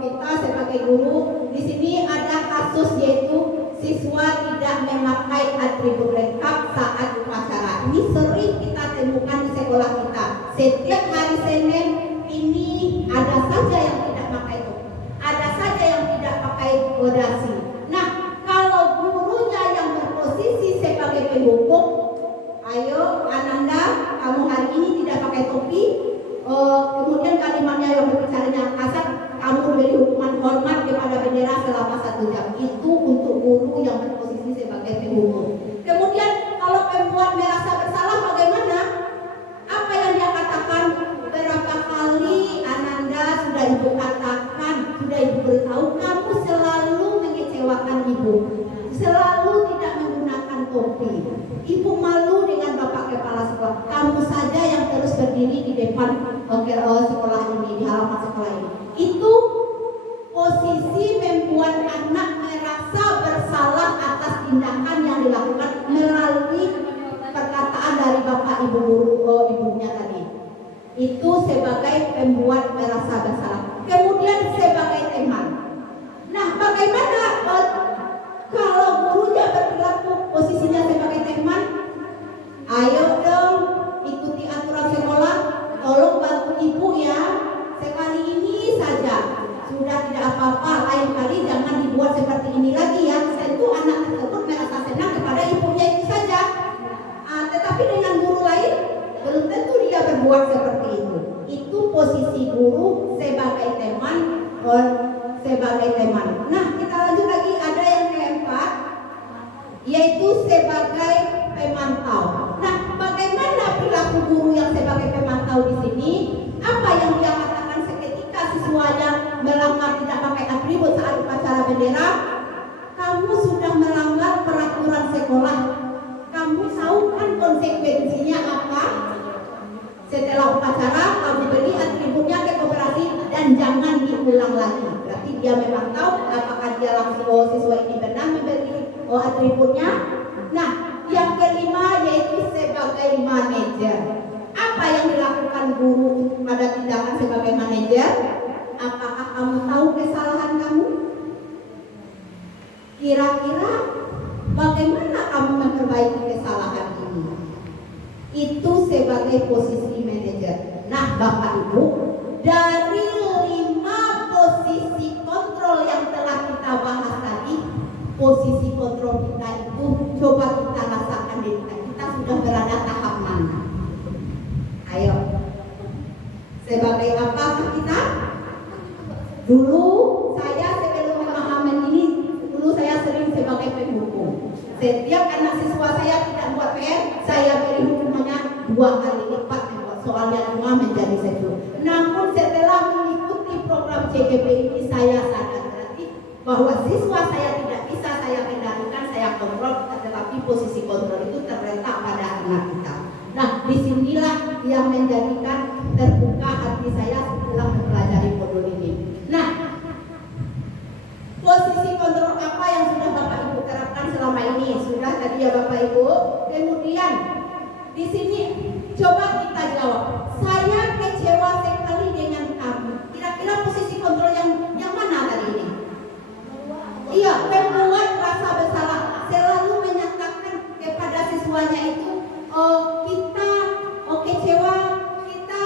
kita sebagai guru. Di sini ada kasus yaitu siswa tidak memakai atribut lengkap saat upacara. Ini sering kita temukan di sekolah kita. Setiap hari Senin ini ada saja yang tidak pakai topi, ada saja yang tidak pakai dasi. Nah, kalau gurunya yang berposisi sebagai penghukum, ayo Ananda, kamu hari ini tidak pakai topi, kemudian kalimatnya yang berbicaranya kasar, kamu beri hukuman hormat kepada bendera selama 1 jam. Itu untuk guru yang berposisi sebagai penghukum. Kemudian kalau pembuat merasa bersalah bagaimana? Apa yang dia katakan? Berapa kali Ananda sudah ibu katakan, sudah ibu beritahu, kamu selalu mengecewakan ibu, selalu tidak menggunakan topi. Ibu malu dengan bapak kepala sekolah. Kamu saja yang terus berdiri di depan sekolah ini, di halaman sekolah ini. Itu posisi membuat anak merasa bersalah atas tindakan yang dilakukan melalui perkataan dari bapak ibu guru ibunya tadi. Itu sebagai pembuat merasa bersalah. Kemudian sebagai teman. Nah, bagaimana kalau gurunya berperilaku posisinya sebagai teman? Ayo dong ikuti aturan sekolah, tolong bantu ibu ya. Sekali ini saja, sudah tidak apa-apa. Lain kali jangan dibuat seperti ini lagi ya. Tentu anak tersebut merasa senang kepada ibunya itu saja. Tetapi dengan guru lain belum tentu dia berbuat seperti itu. Itu posisi guru sebagai teman, Nah, kita lanjut lagi, ada yang keempat, yaitu sebagai pemantau. Nah, bagaimana perilaku guru yang sebagai pemantau di sini? Apa yang dia katakan seketika siswanya melanggar tidak pakai atribut saat upacara bendera? Kamu sudah melanggar peraturan sekolah. Kamu tahu kan konsekuensinya apa? Setelah upacara kamu beri atributnya ke koperasi dan jangan diulang lagi. Berarti dia memang tahu apakah dia langsung siswa ini benar memberi atributnya. Nah, yang kelima yaitu sebagai manajer. Apa yang dilakukan guru pada tindakan sebagai manajer? Apakah kamu tahu kesalahan kamu? Kira-kira bagaimana kamu memperbaiki kesalahan ini? Itu sebagai posisi manajer. Nah, Bapak Ibu, dari 5 posisi kontrol yang telah kita bahas tadi, posisi kontrol kita itu coba kita rasakan diri kita sudah berada tahap mana? Ayo. Sebagai apa kita? Dulu saya sebelum memahami ini, dulu saya sering sebagai penghukum. Setiap anak siswa saya tidak buat PR, saya beri hukumannya 2 kali lipat. Soalnya 5 menjadi 1. Namun setelah mengikuti PGP ini saya sadar berarti bahwa siswa saya tidak bisa saya kendalikan, saya kontrol, tetapi posisi kontrol itu terletak pada anak kita. Nah, disinilah yang menjadikan terbuka hati saya setelah mempelajari modul ini. Nah, posisi kontrol apa yang sudah Bapak Ibu terapkan selama ini? Sudah tadi ya Bapak Ibu. Kemudian di sini coba kita jawab. Saya kecewa sekali dengan kamu. Kira-kira posisi kontrol yang mana tadi ini? Iya, membuat rasa bersalah. Selalu menyatakan kepada siswanya itu kita kecewa, kita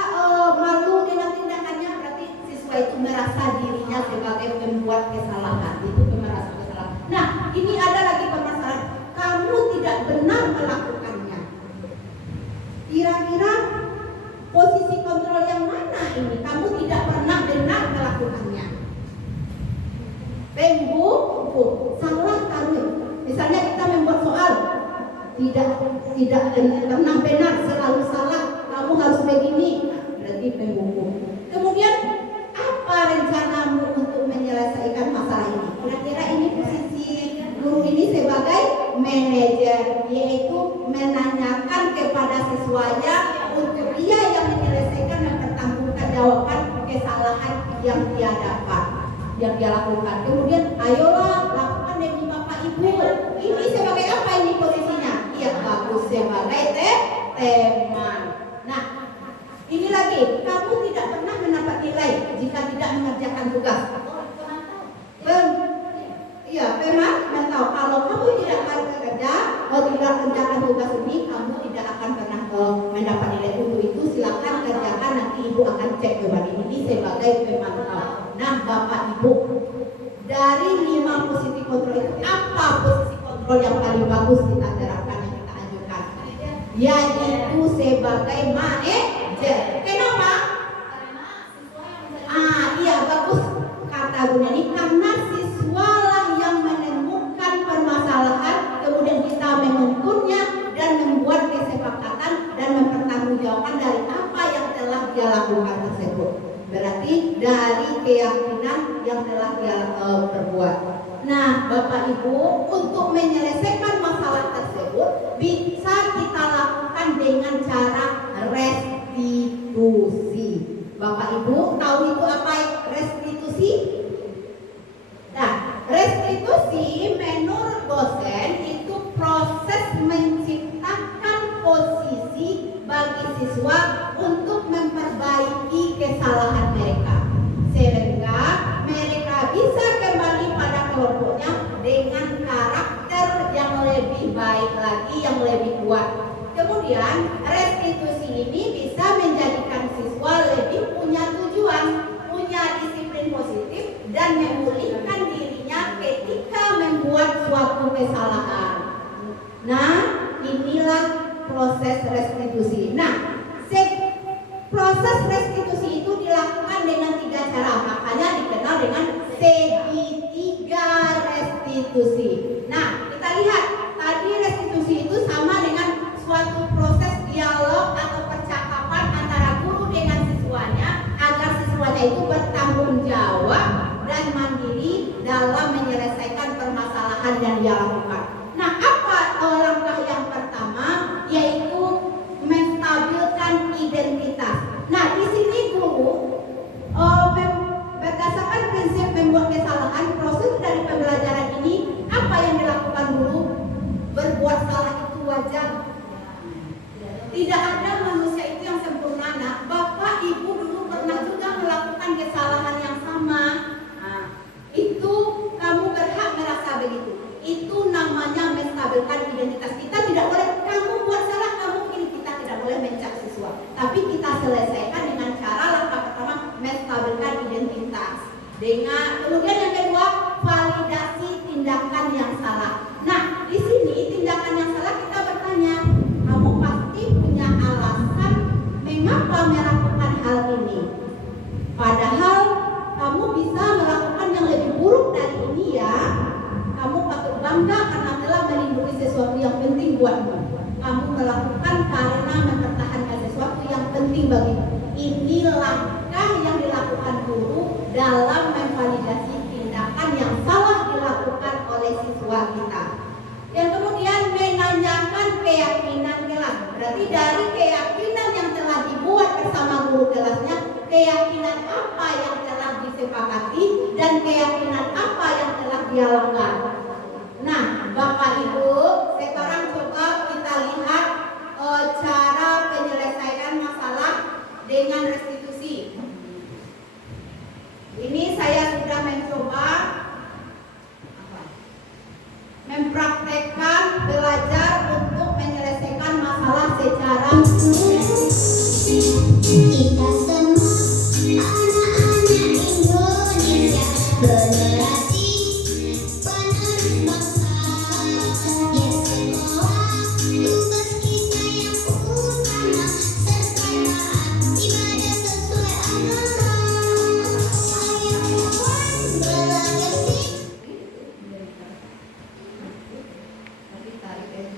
malu dengan tindakannya. Berarti siswa itu merasa dirinya sebagai pembuat kesalahan. Itu merasa kesalahan. Nah, ini ada lagi permasalahan. Kamu tidak benar melakukannya. Kira-kira posisi kontrol yang mana ini? Kamu tidak pernah benar melakukannya. Salah kamu. Misalnya kita membuat soal tidak pernah benar, selalu salah. Kamu harus begini. Berarti pembuku. Kemudian apa rencanamu untuk menyelesaikan masalah ini? Kira-kira ini posisi guru ini sebagai manajer, yaitu menanyakan kepada siswanya untuk dia yang menyelesaikan dan mempertanggungjawabkan kesalahan yang dia dapat, yang dia lakukan. Kemudian ayolah lakukan demi Bapak Ibu. Ini sebagai apa ini posisinya? Iya, bagus, sebagai teman. Nah, ini lagi, kamu tidak pernah mendapat nilai jika tidak mengerjakan tugas. Iya, memang tahu kalau kamu tidak akan bekerja atau tidak mengerjakan tugas ini, kamu tidak akan pernah mendapat nilai. Untuk itu silakan kerjakan, nanti ibu akan cek kembali. Ini sebagai pemantau. Nah, Bapak Ibu, dari 5 posisi kontrol itu apa posisi kontrol yang paling bagus kita terapkan, yang kita anjurkan? Yaitu sebagai manajer. Kenapa? Iya, bagus kata Bu Neni, karena siswalah yang menemukan permasalahan, kemudian kita menuntunnya dan membuat kesepakatan dan mempertanggungjawabkan dari apa yang telah dia lakukan tersebut. Berarti dari keyakinan yang telah dia perbuat. Nah, Bapak Ibu, untuk menyelesaikan masalah tersebut bisa kita lakukan dengan cara restitusi. Bapak Ibu tahu itu apa restitusi? Nah, restitusi menurut dosen itu proses menciptakan posisi bagi siswa untuk memperbaiki kesalahan mereka, sehingga mereka bisa kembali pada kelompoknya dengan karakter yang lebih baik lagi, yang lebih kuat. Kemudian restitusi ini bisa menjadikan siswa lebih punya tujuan, punya disiplin positif, dan memulihkan dirinya ketika membuat suatu kesalahan. Nah, inilah proses restitusi. Nah, proses restitusi itu dilakukan dengan 3 cara, makanya dikenal dengan segitiga restitusi. Nah, kita lihat tadi restitusi itu sama dengan suatu proses dialog atau percakapan antara guru dengan siswanya agar siswanya itu bertanggung jawab dan mandiri dalam menyelesaikan permasalahan yang dia lakukan. Nah, apa langkah yang pertama? Yaitu menstabilkan identitas. Nah, di sini guru berdasarkan prinsip membuat kesalahan, proses dari pembelajaran ini apa yang dilakukan guru? Berbuat salah itu wajar. Tidak ada manusia itu yang sempurna. Nah, Bapak Ibu dulu pernah juga melakukan kesalahan yang sama. Nah, itu kamu berhak merasa begitu. Itu namanya menstabilkan identitas. Kita tidak boleh, kamu buat salah, kamu ini, kita tidak boleh mencap siswa. Tapi kita selesaikan dengan cara langkah pertama menstabilkan identitas. Kemudian yang kedua, validasi tindakan yang salah. Nah, di sini tindakan yang salah kita bertanya, kamu pasti punya alasan mengapa melakukan hal ini. Padahal kamu bisa melakukan yang lebih buruk dari ini ya. Kamu patut bangga karena telah melindungi sesuatu yang penting buatmu. Kamu melakukan karena mempertahankan sesuatu yang penting bagimu. Ini langkah yang dilakukan guru dalam Berarti dari keyakinan yang telah dibuat bersama guru kelasnya, keyakinan apa yang telah disepakati dan keyakinan apa yang telah dia langgar. Nah, Bapak Ibu, sekarang coba kita lihat cara penyelesaian masalah dengan restitusi. Ini saya sudah mencoba mempraktekkan belajar untuk menyelesaikan masalah secara Kita semua anak-anak Indonesia, generasi penerus bangsa. Ya sekolah, tugas kita yang utama, serta taat ibadah sesuai agama. Ayo kawan, belajar sih. tapi tariknya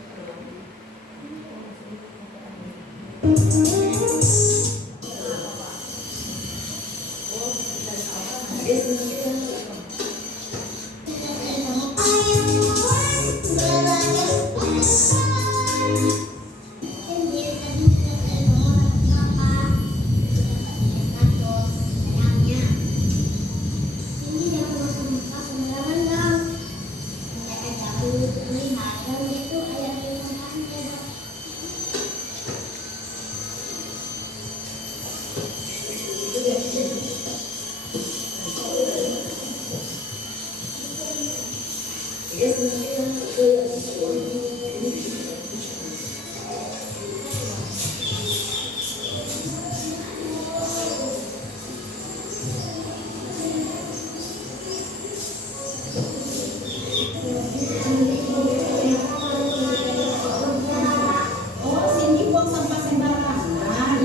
Cindy buang sampah sembarangan.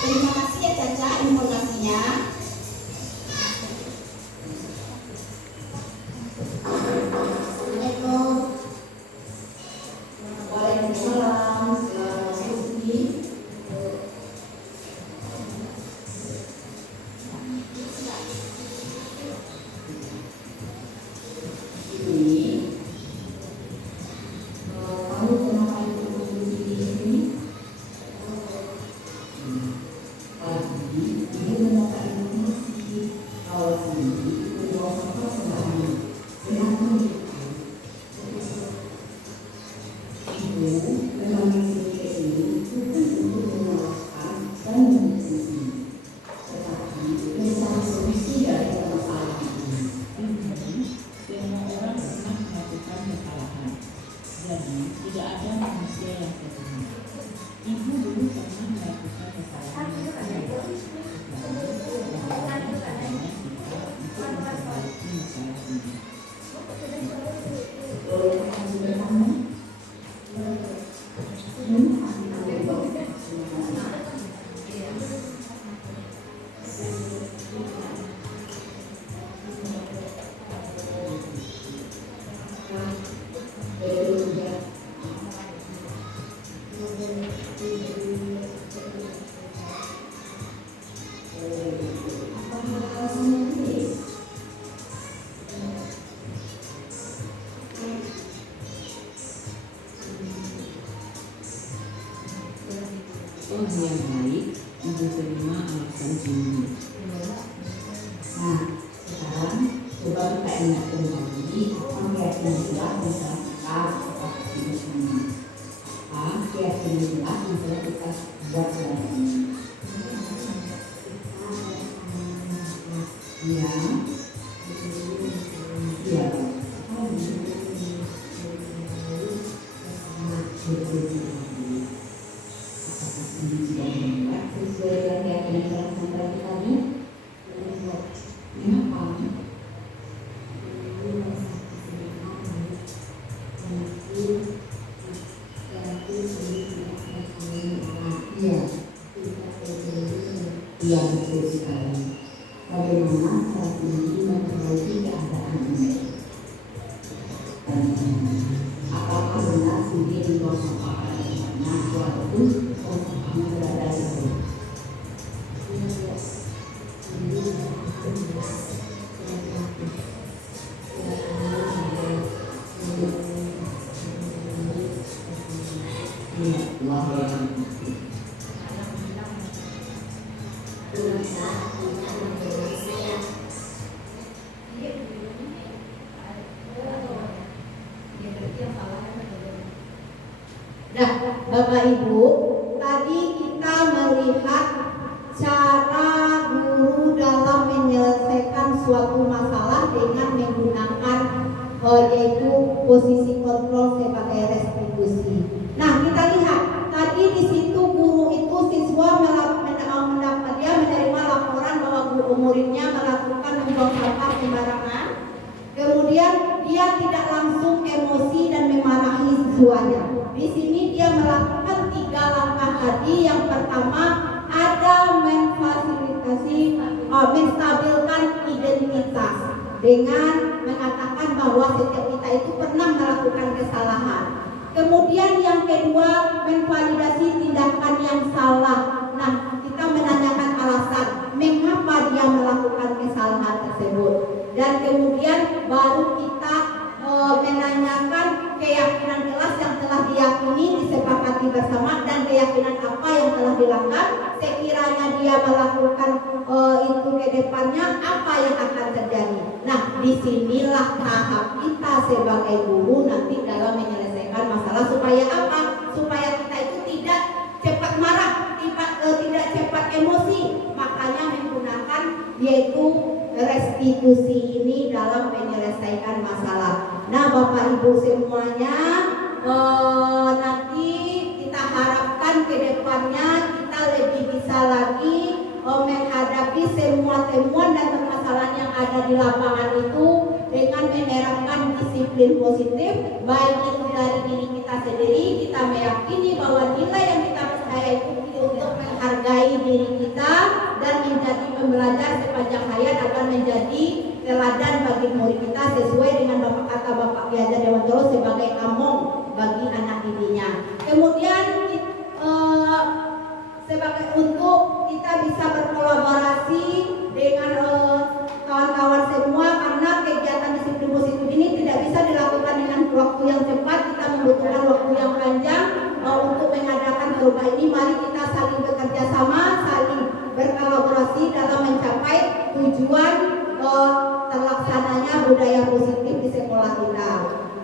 Terima kasih ya Caca informasinya. Waalaikumsalam. Selamat Cindy. Ini kamu kenapa ikut diskusi di sini? Pagi ibu mendapat informasi kalau Cindy membawa sampah sembarangan. Kenapa? Ibu memanggil Cindy ke sini bukan untuk menyalahkan dan mendiskusi, tetapi mencari solusi dari permasalahan ini. Semua orang pernah melakukan kesalahan, jadi tidak ada manusia yang sempurna. Ibu dulu pernah melakukan kesalahan yang sama, bagaimana caranya kita untuk memperbaiki masalah ini. Bolehkah kami bertanya? Oh yang baik, ibu terima alasan Cindy. Nah, sekarang coba kita ingat kembali apa keyakinan jelas yang telah kita sepakati bersama. Apa keyakinan jelas yang telah kita buat selama ini? Ya, ya. Ini sudah membuat sesuai dengan keyakinan yang telah sampai tadi. Kenapa? Iya. Iya, betul sekali. Bagaimana cara ini memperbaiki Ibu, tadi kita melihat cara guru dalam menyelesaikan suatu masalah dengan menggunakan yaitu posisi kontrol sebagai restitusi. Nah, kita lihat tadi di situ guru itu siswa dia menerima laporan bahwa guru muridnya melakukan membuang sampah sembarangan. Kemudian dia tidak langsung emosi dan memarahi siswanya. Di sini dia melakukan 3 langkah tadi. Yang pertama ada menstabilkan identitas dengan mengatakan bahwa setiap kita itu pernah melakukan kesalahan. Kemudian yang kedua memvalidasi tindakan yang salah. Nah, kita menanyakan alasan mengapa dia melakukan kesalahan tersebut. Dan kemudian baru kita menanyakan keyakinan kelas yang telah diyakini, disepakati bersama, dan keyakinan apa yang telah dilanggar. Sekiranya dia melakukan itu ke depannya, apa yang akan terjadi. Nah, disinilah tahap kita sebagai guru nanti dalam menyelesaikan masalah. Supaya apa? Supaya kita itu tidak cepat marah, tidak cepat emosi. Makanya menggunakan yaitu restitusi ini dalam menyelesaikan masalah. Nah, Bapak Ibu semuanya, nanti kita harapkan ke depannya kita lebih bisa lagi menghadapi semua temuan dan permasalahan yang ada di lapangan itu dengan menerapkan disiplin positif, baik itu dari diri kita sendiri. Kita meyakini bahwa nilai yang kita percaya itu untuk menghargai diri kita dan menjadi pembelajar sepanjang hayat akan menjadi teladan bagi murid kita sesuai dengan kata Bapak Ki Hajar Dewantoro sebagai among bagi anak didiknya. Kemudian sebagai untuk kita bisa berkolaborasi dengan kawan-kawan semua, karena kegiatan disiplin positif ini tidak bisa dilakukan dengan waktu yang cepat. Kita membutuhkan waktu yang panjang untuk mengadakan perubahan ini. Mari kita saling bekerja sama, saling berkolaborasi dalam mencapai tujuan terlaksananya budaya positif di sekolah kita.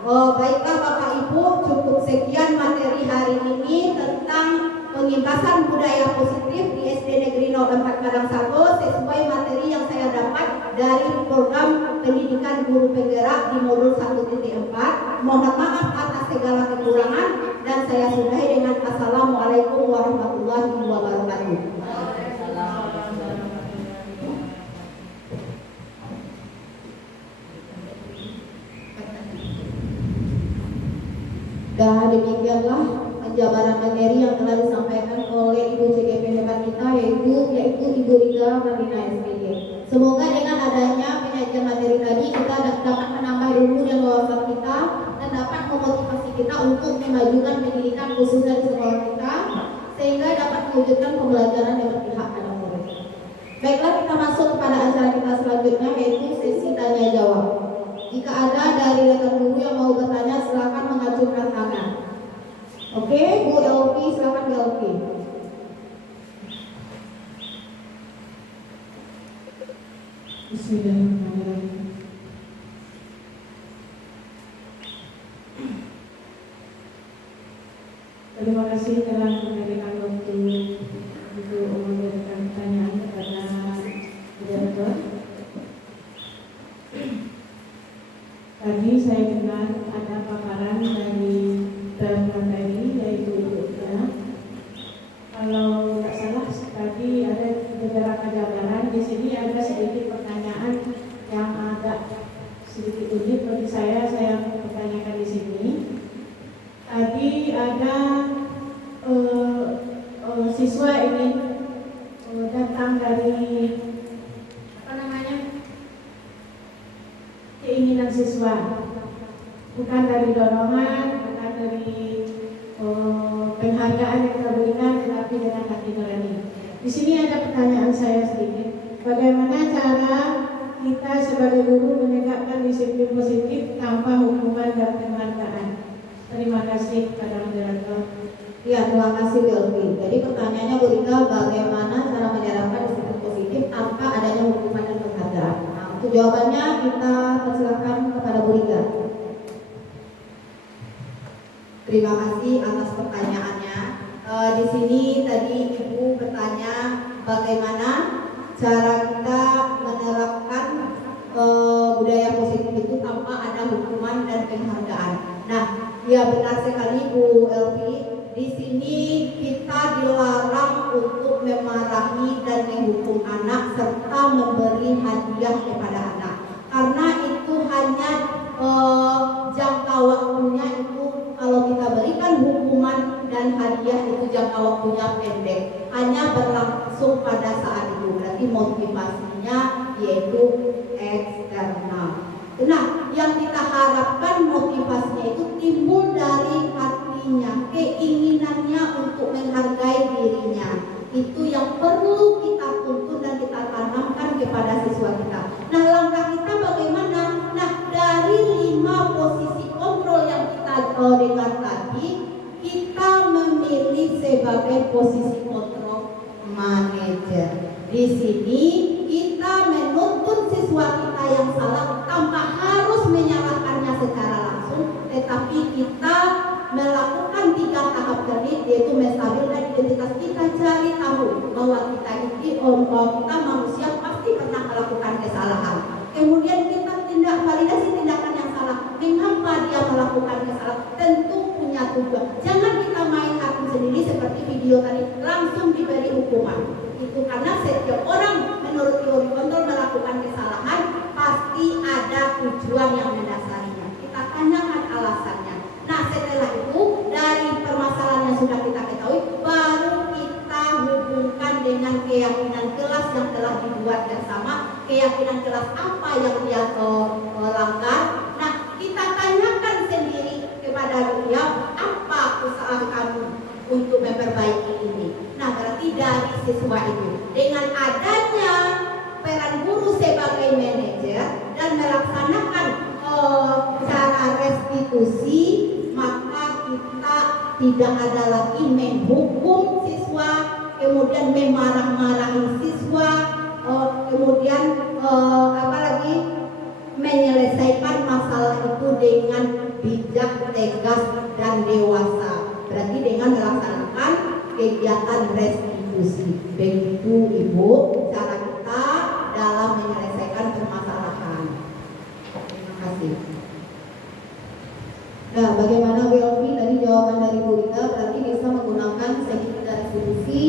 Baiklah Bapak Ibu, cukup sekian materi hari ini tentang pengibasan budaya positif di SD Negeri 04 Kadangsargo sesuai materi yang saya dapat dari program pendidikan guru penggerak di modul 1.4. Mohon maaf atas segala kekurangan dan saya sudahi dengan Assalamualaikum warahmatullahi wabarakatuh. Dan demikianlah penjabaran materi yang telah disampaikan oleh Ibu CGP hebat kita yaitu Ibu Rika Marlina SPG. Semoga dengan adanya penyajian materi tadi kita dapat menambah ilmu dan wawasan kita dan dapat memotivasi kita untuk memajukan pendidikan khususnya di sekolah kita sehingga dapat mewujudkan pembelajaran yang berpihak pada murid. Baiklah, kita masuk kepada acara kita selanjutnya yaitu sesi tanya jawab. Jika ada dari rekan guru yang mau bertanya silakan mengacungkan tangan. Oke, Bu Elvi, silakan Bu Elvi. Bismillahirrahmanirrahim. Terima kasih telah memberikan waktu untuk memberikan pertanyaan kepada moderator. Tadi saya dengar ada paparan dari materi yaitu Ibu. Kalau tidak salah tadi ada beberapa jabaran. Di sini ada sedikit pertanyaan yang agak sedikit unik bagi saya pertanyakan di sini. Tadi ada siswa ini datang dari keinginan siswa, bukan dari dorongan, bukan dari penghargaan yang kita berikan, tetapi dengan hati nurani. Di sini ada pertanyaan saya sedikit. Bagaimana cara kita sebagai guru menegakkan disiplin positif tanpa hukuman dan penghargaan? Terima kasih kepada moderator. Ya, terima kasih Bu Elvi. Jadi pertanyaannya Bu Rika, bagaimana cara menerapkan disiplin positif tanpa adanya hukuman dan penghargaan? Nah, untuk jawabannya kita persilakan kepada Bu Rika. Terima kasih atas pertanyaannya. Di sini tadi Ibu bertanya bagaimana cara kita menerapkan budaya positif itu tanpa ada hukuman dan penghargaan. Nah, ya benar sekali Bu Elvi. Di sini kita dilarang untuk memarahi dan menghukum anak serta memberi hadiah kepada anak, karena itu hanya jangka waktunya itu, kalau kita berikan hukuman dan hadiah itu jangka waktunya pendek, hanya berlangsung pada saat itu. Berarti motivasinya yaitu eksternal. Nah, yang kita harapkan motivasinya itu timbul dari hatinya, keinginannya untuk menghargai dirinya. Itu yang perlu kita tuntun dan kita tanamkan kepada siswa kita. Nah, langkah kita bagaimana? Nah, dari 5 posisi kontrol yang kita dengar tadi, kita memilih sebagai posisi kontrol manajer. Di sini kita menuntun siswa kita yang salah tanpa harus menyalahkannya secara langsung, tetapi kita melakukan 3 tahap tadi, yaitu menstabilkan identitas kita, cari tahu bahwa kita ini kita manusia pasti pernah melakukan kesalahan. Kemudian kita validasi tindakan yang salah. Mengapa dia melakukan kesalahan? Tentu punya tujuan. Jangan kita main hakim sendiri seperti video tadi, langsung diberi hukuman. Itu karena setiap orang menurut teori kontrol melakukan kesalahan pasti ada tujuan yang mendasarinya. Kita tanyakan alasannya. Nah, setelah itu dari permasalahan yang sudah kita ketahui, baru kita hubungkan dengan keyakinan kelas yang telah dibuat bersama. Keyakinan kelas apa yang dia langgar. Nah, kita tanyakan sendiri kepada dia, apa usaha kamu untuk memperbaiki ini. Nah, berarti dari siswa itu, dengan adanya peran guru sebagai manajer dan melaksanakan cara restitusi, maka kita tidak ada lagi menghukum siswa, kemudian memarah-marahi siswa, kemudian menyelesaikan masalah itu dengan bijak, tegas, dan dewasa. Berarti dengan melaksanakan kegiatan restitusi. Begitu Ibu cara kita dalam menyelesaikan permasalahan. Terima kasih. Nah, bagaimana Bu Elvi? Tadi jawaban dari Bu Rika berarti bisa menggunakan teknik restitusi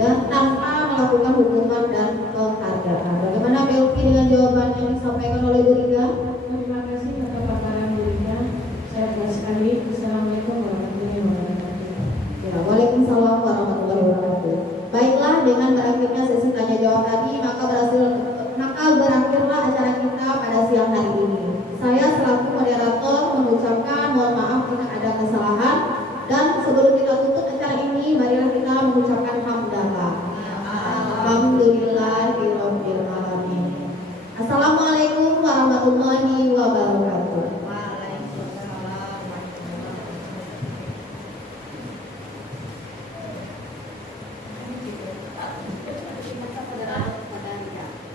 dan tanpa melakukan hukuman dan penghargaan. Bagaimana Bu Elvi dengan jawaban yang disampaikan oleh Bu Rika? Terima kasih atas paparan Bu Rika. Saya puas sekali. Assalamualaikum warahmatullahi wabarakatuh. Ya, waalaikumsalam warahmatullahi wabarakatuh. Baiklah, dengan berakhirnya sesi tanya jawab tadi, maka berakhirlah acara kita pada siang hari ini. Saya selaku moderator mengucapkan mohon maaf jika ada kesalahan, dan sebelum kita tutup acara ini, marilah kita mengucapkan hamdalah. Alhamdulillahirabbil alamin. Assalamualaikum warahmatullahi wabarakatuh.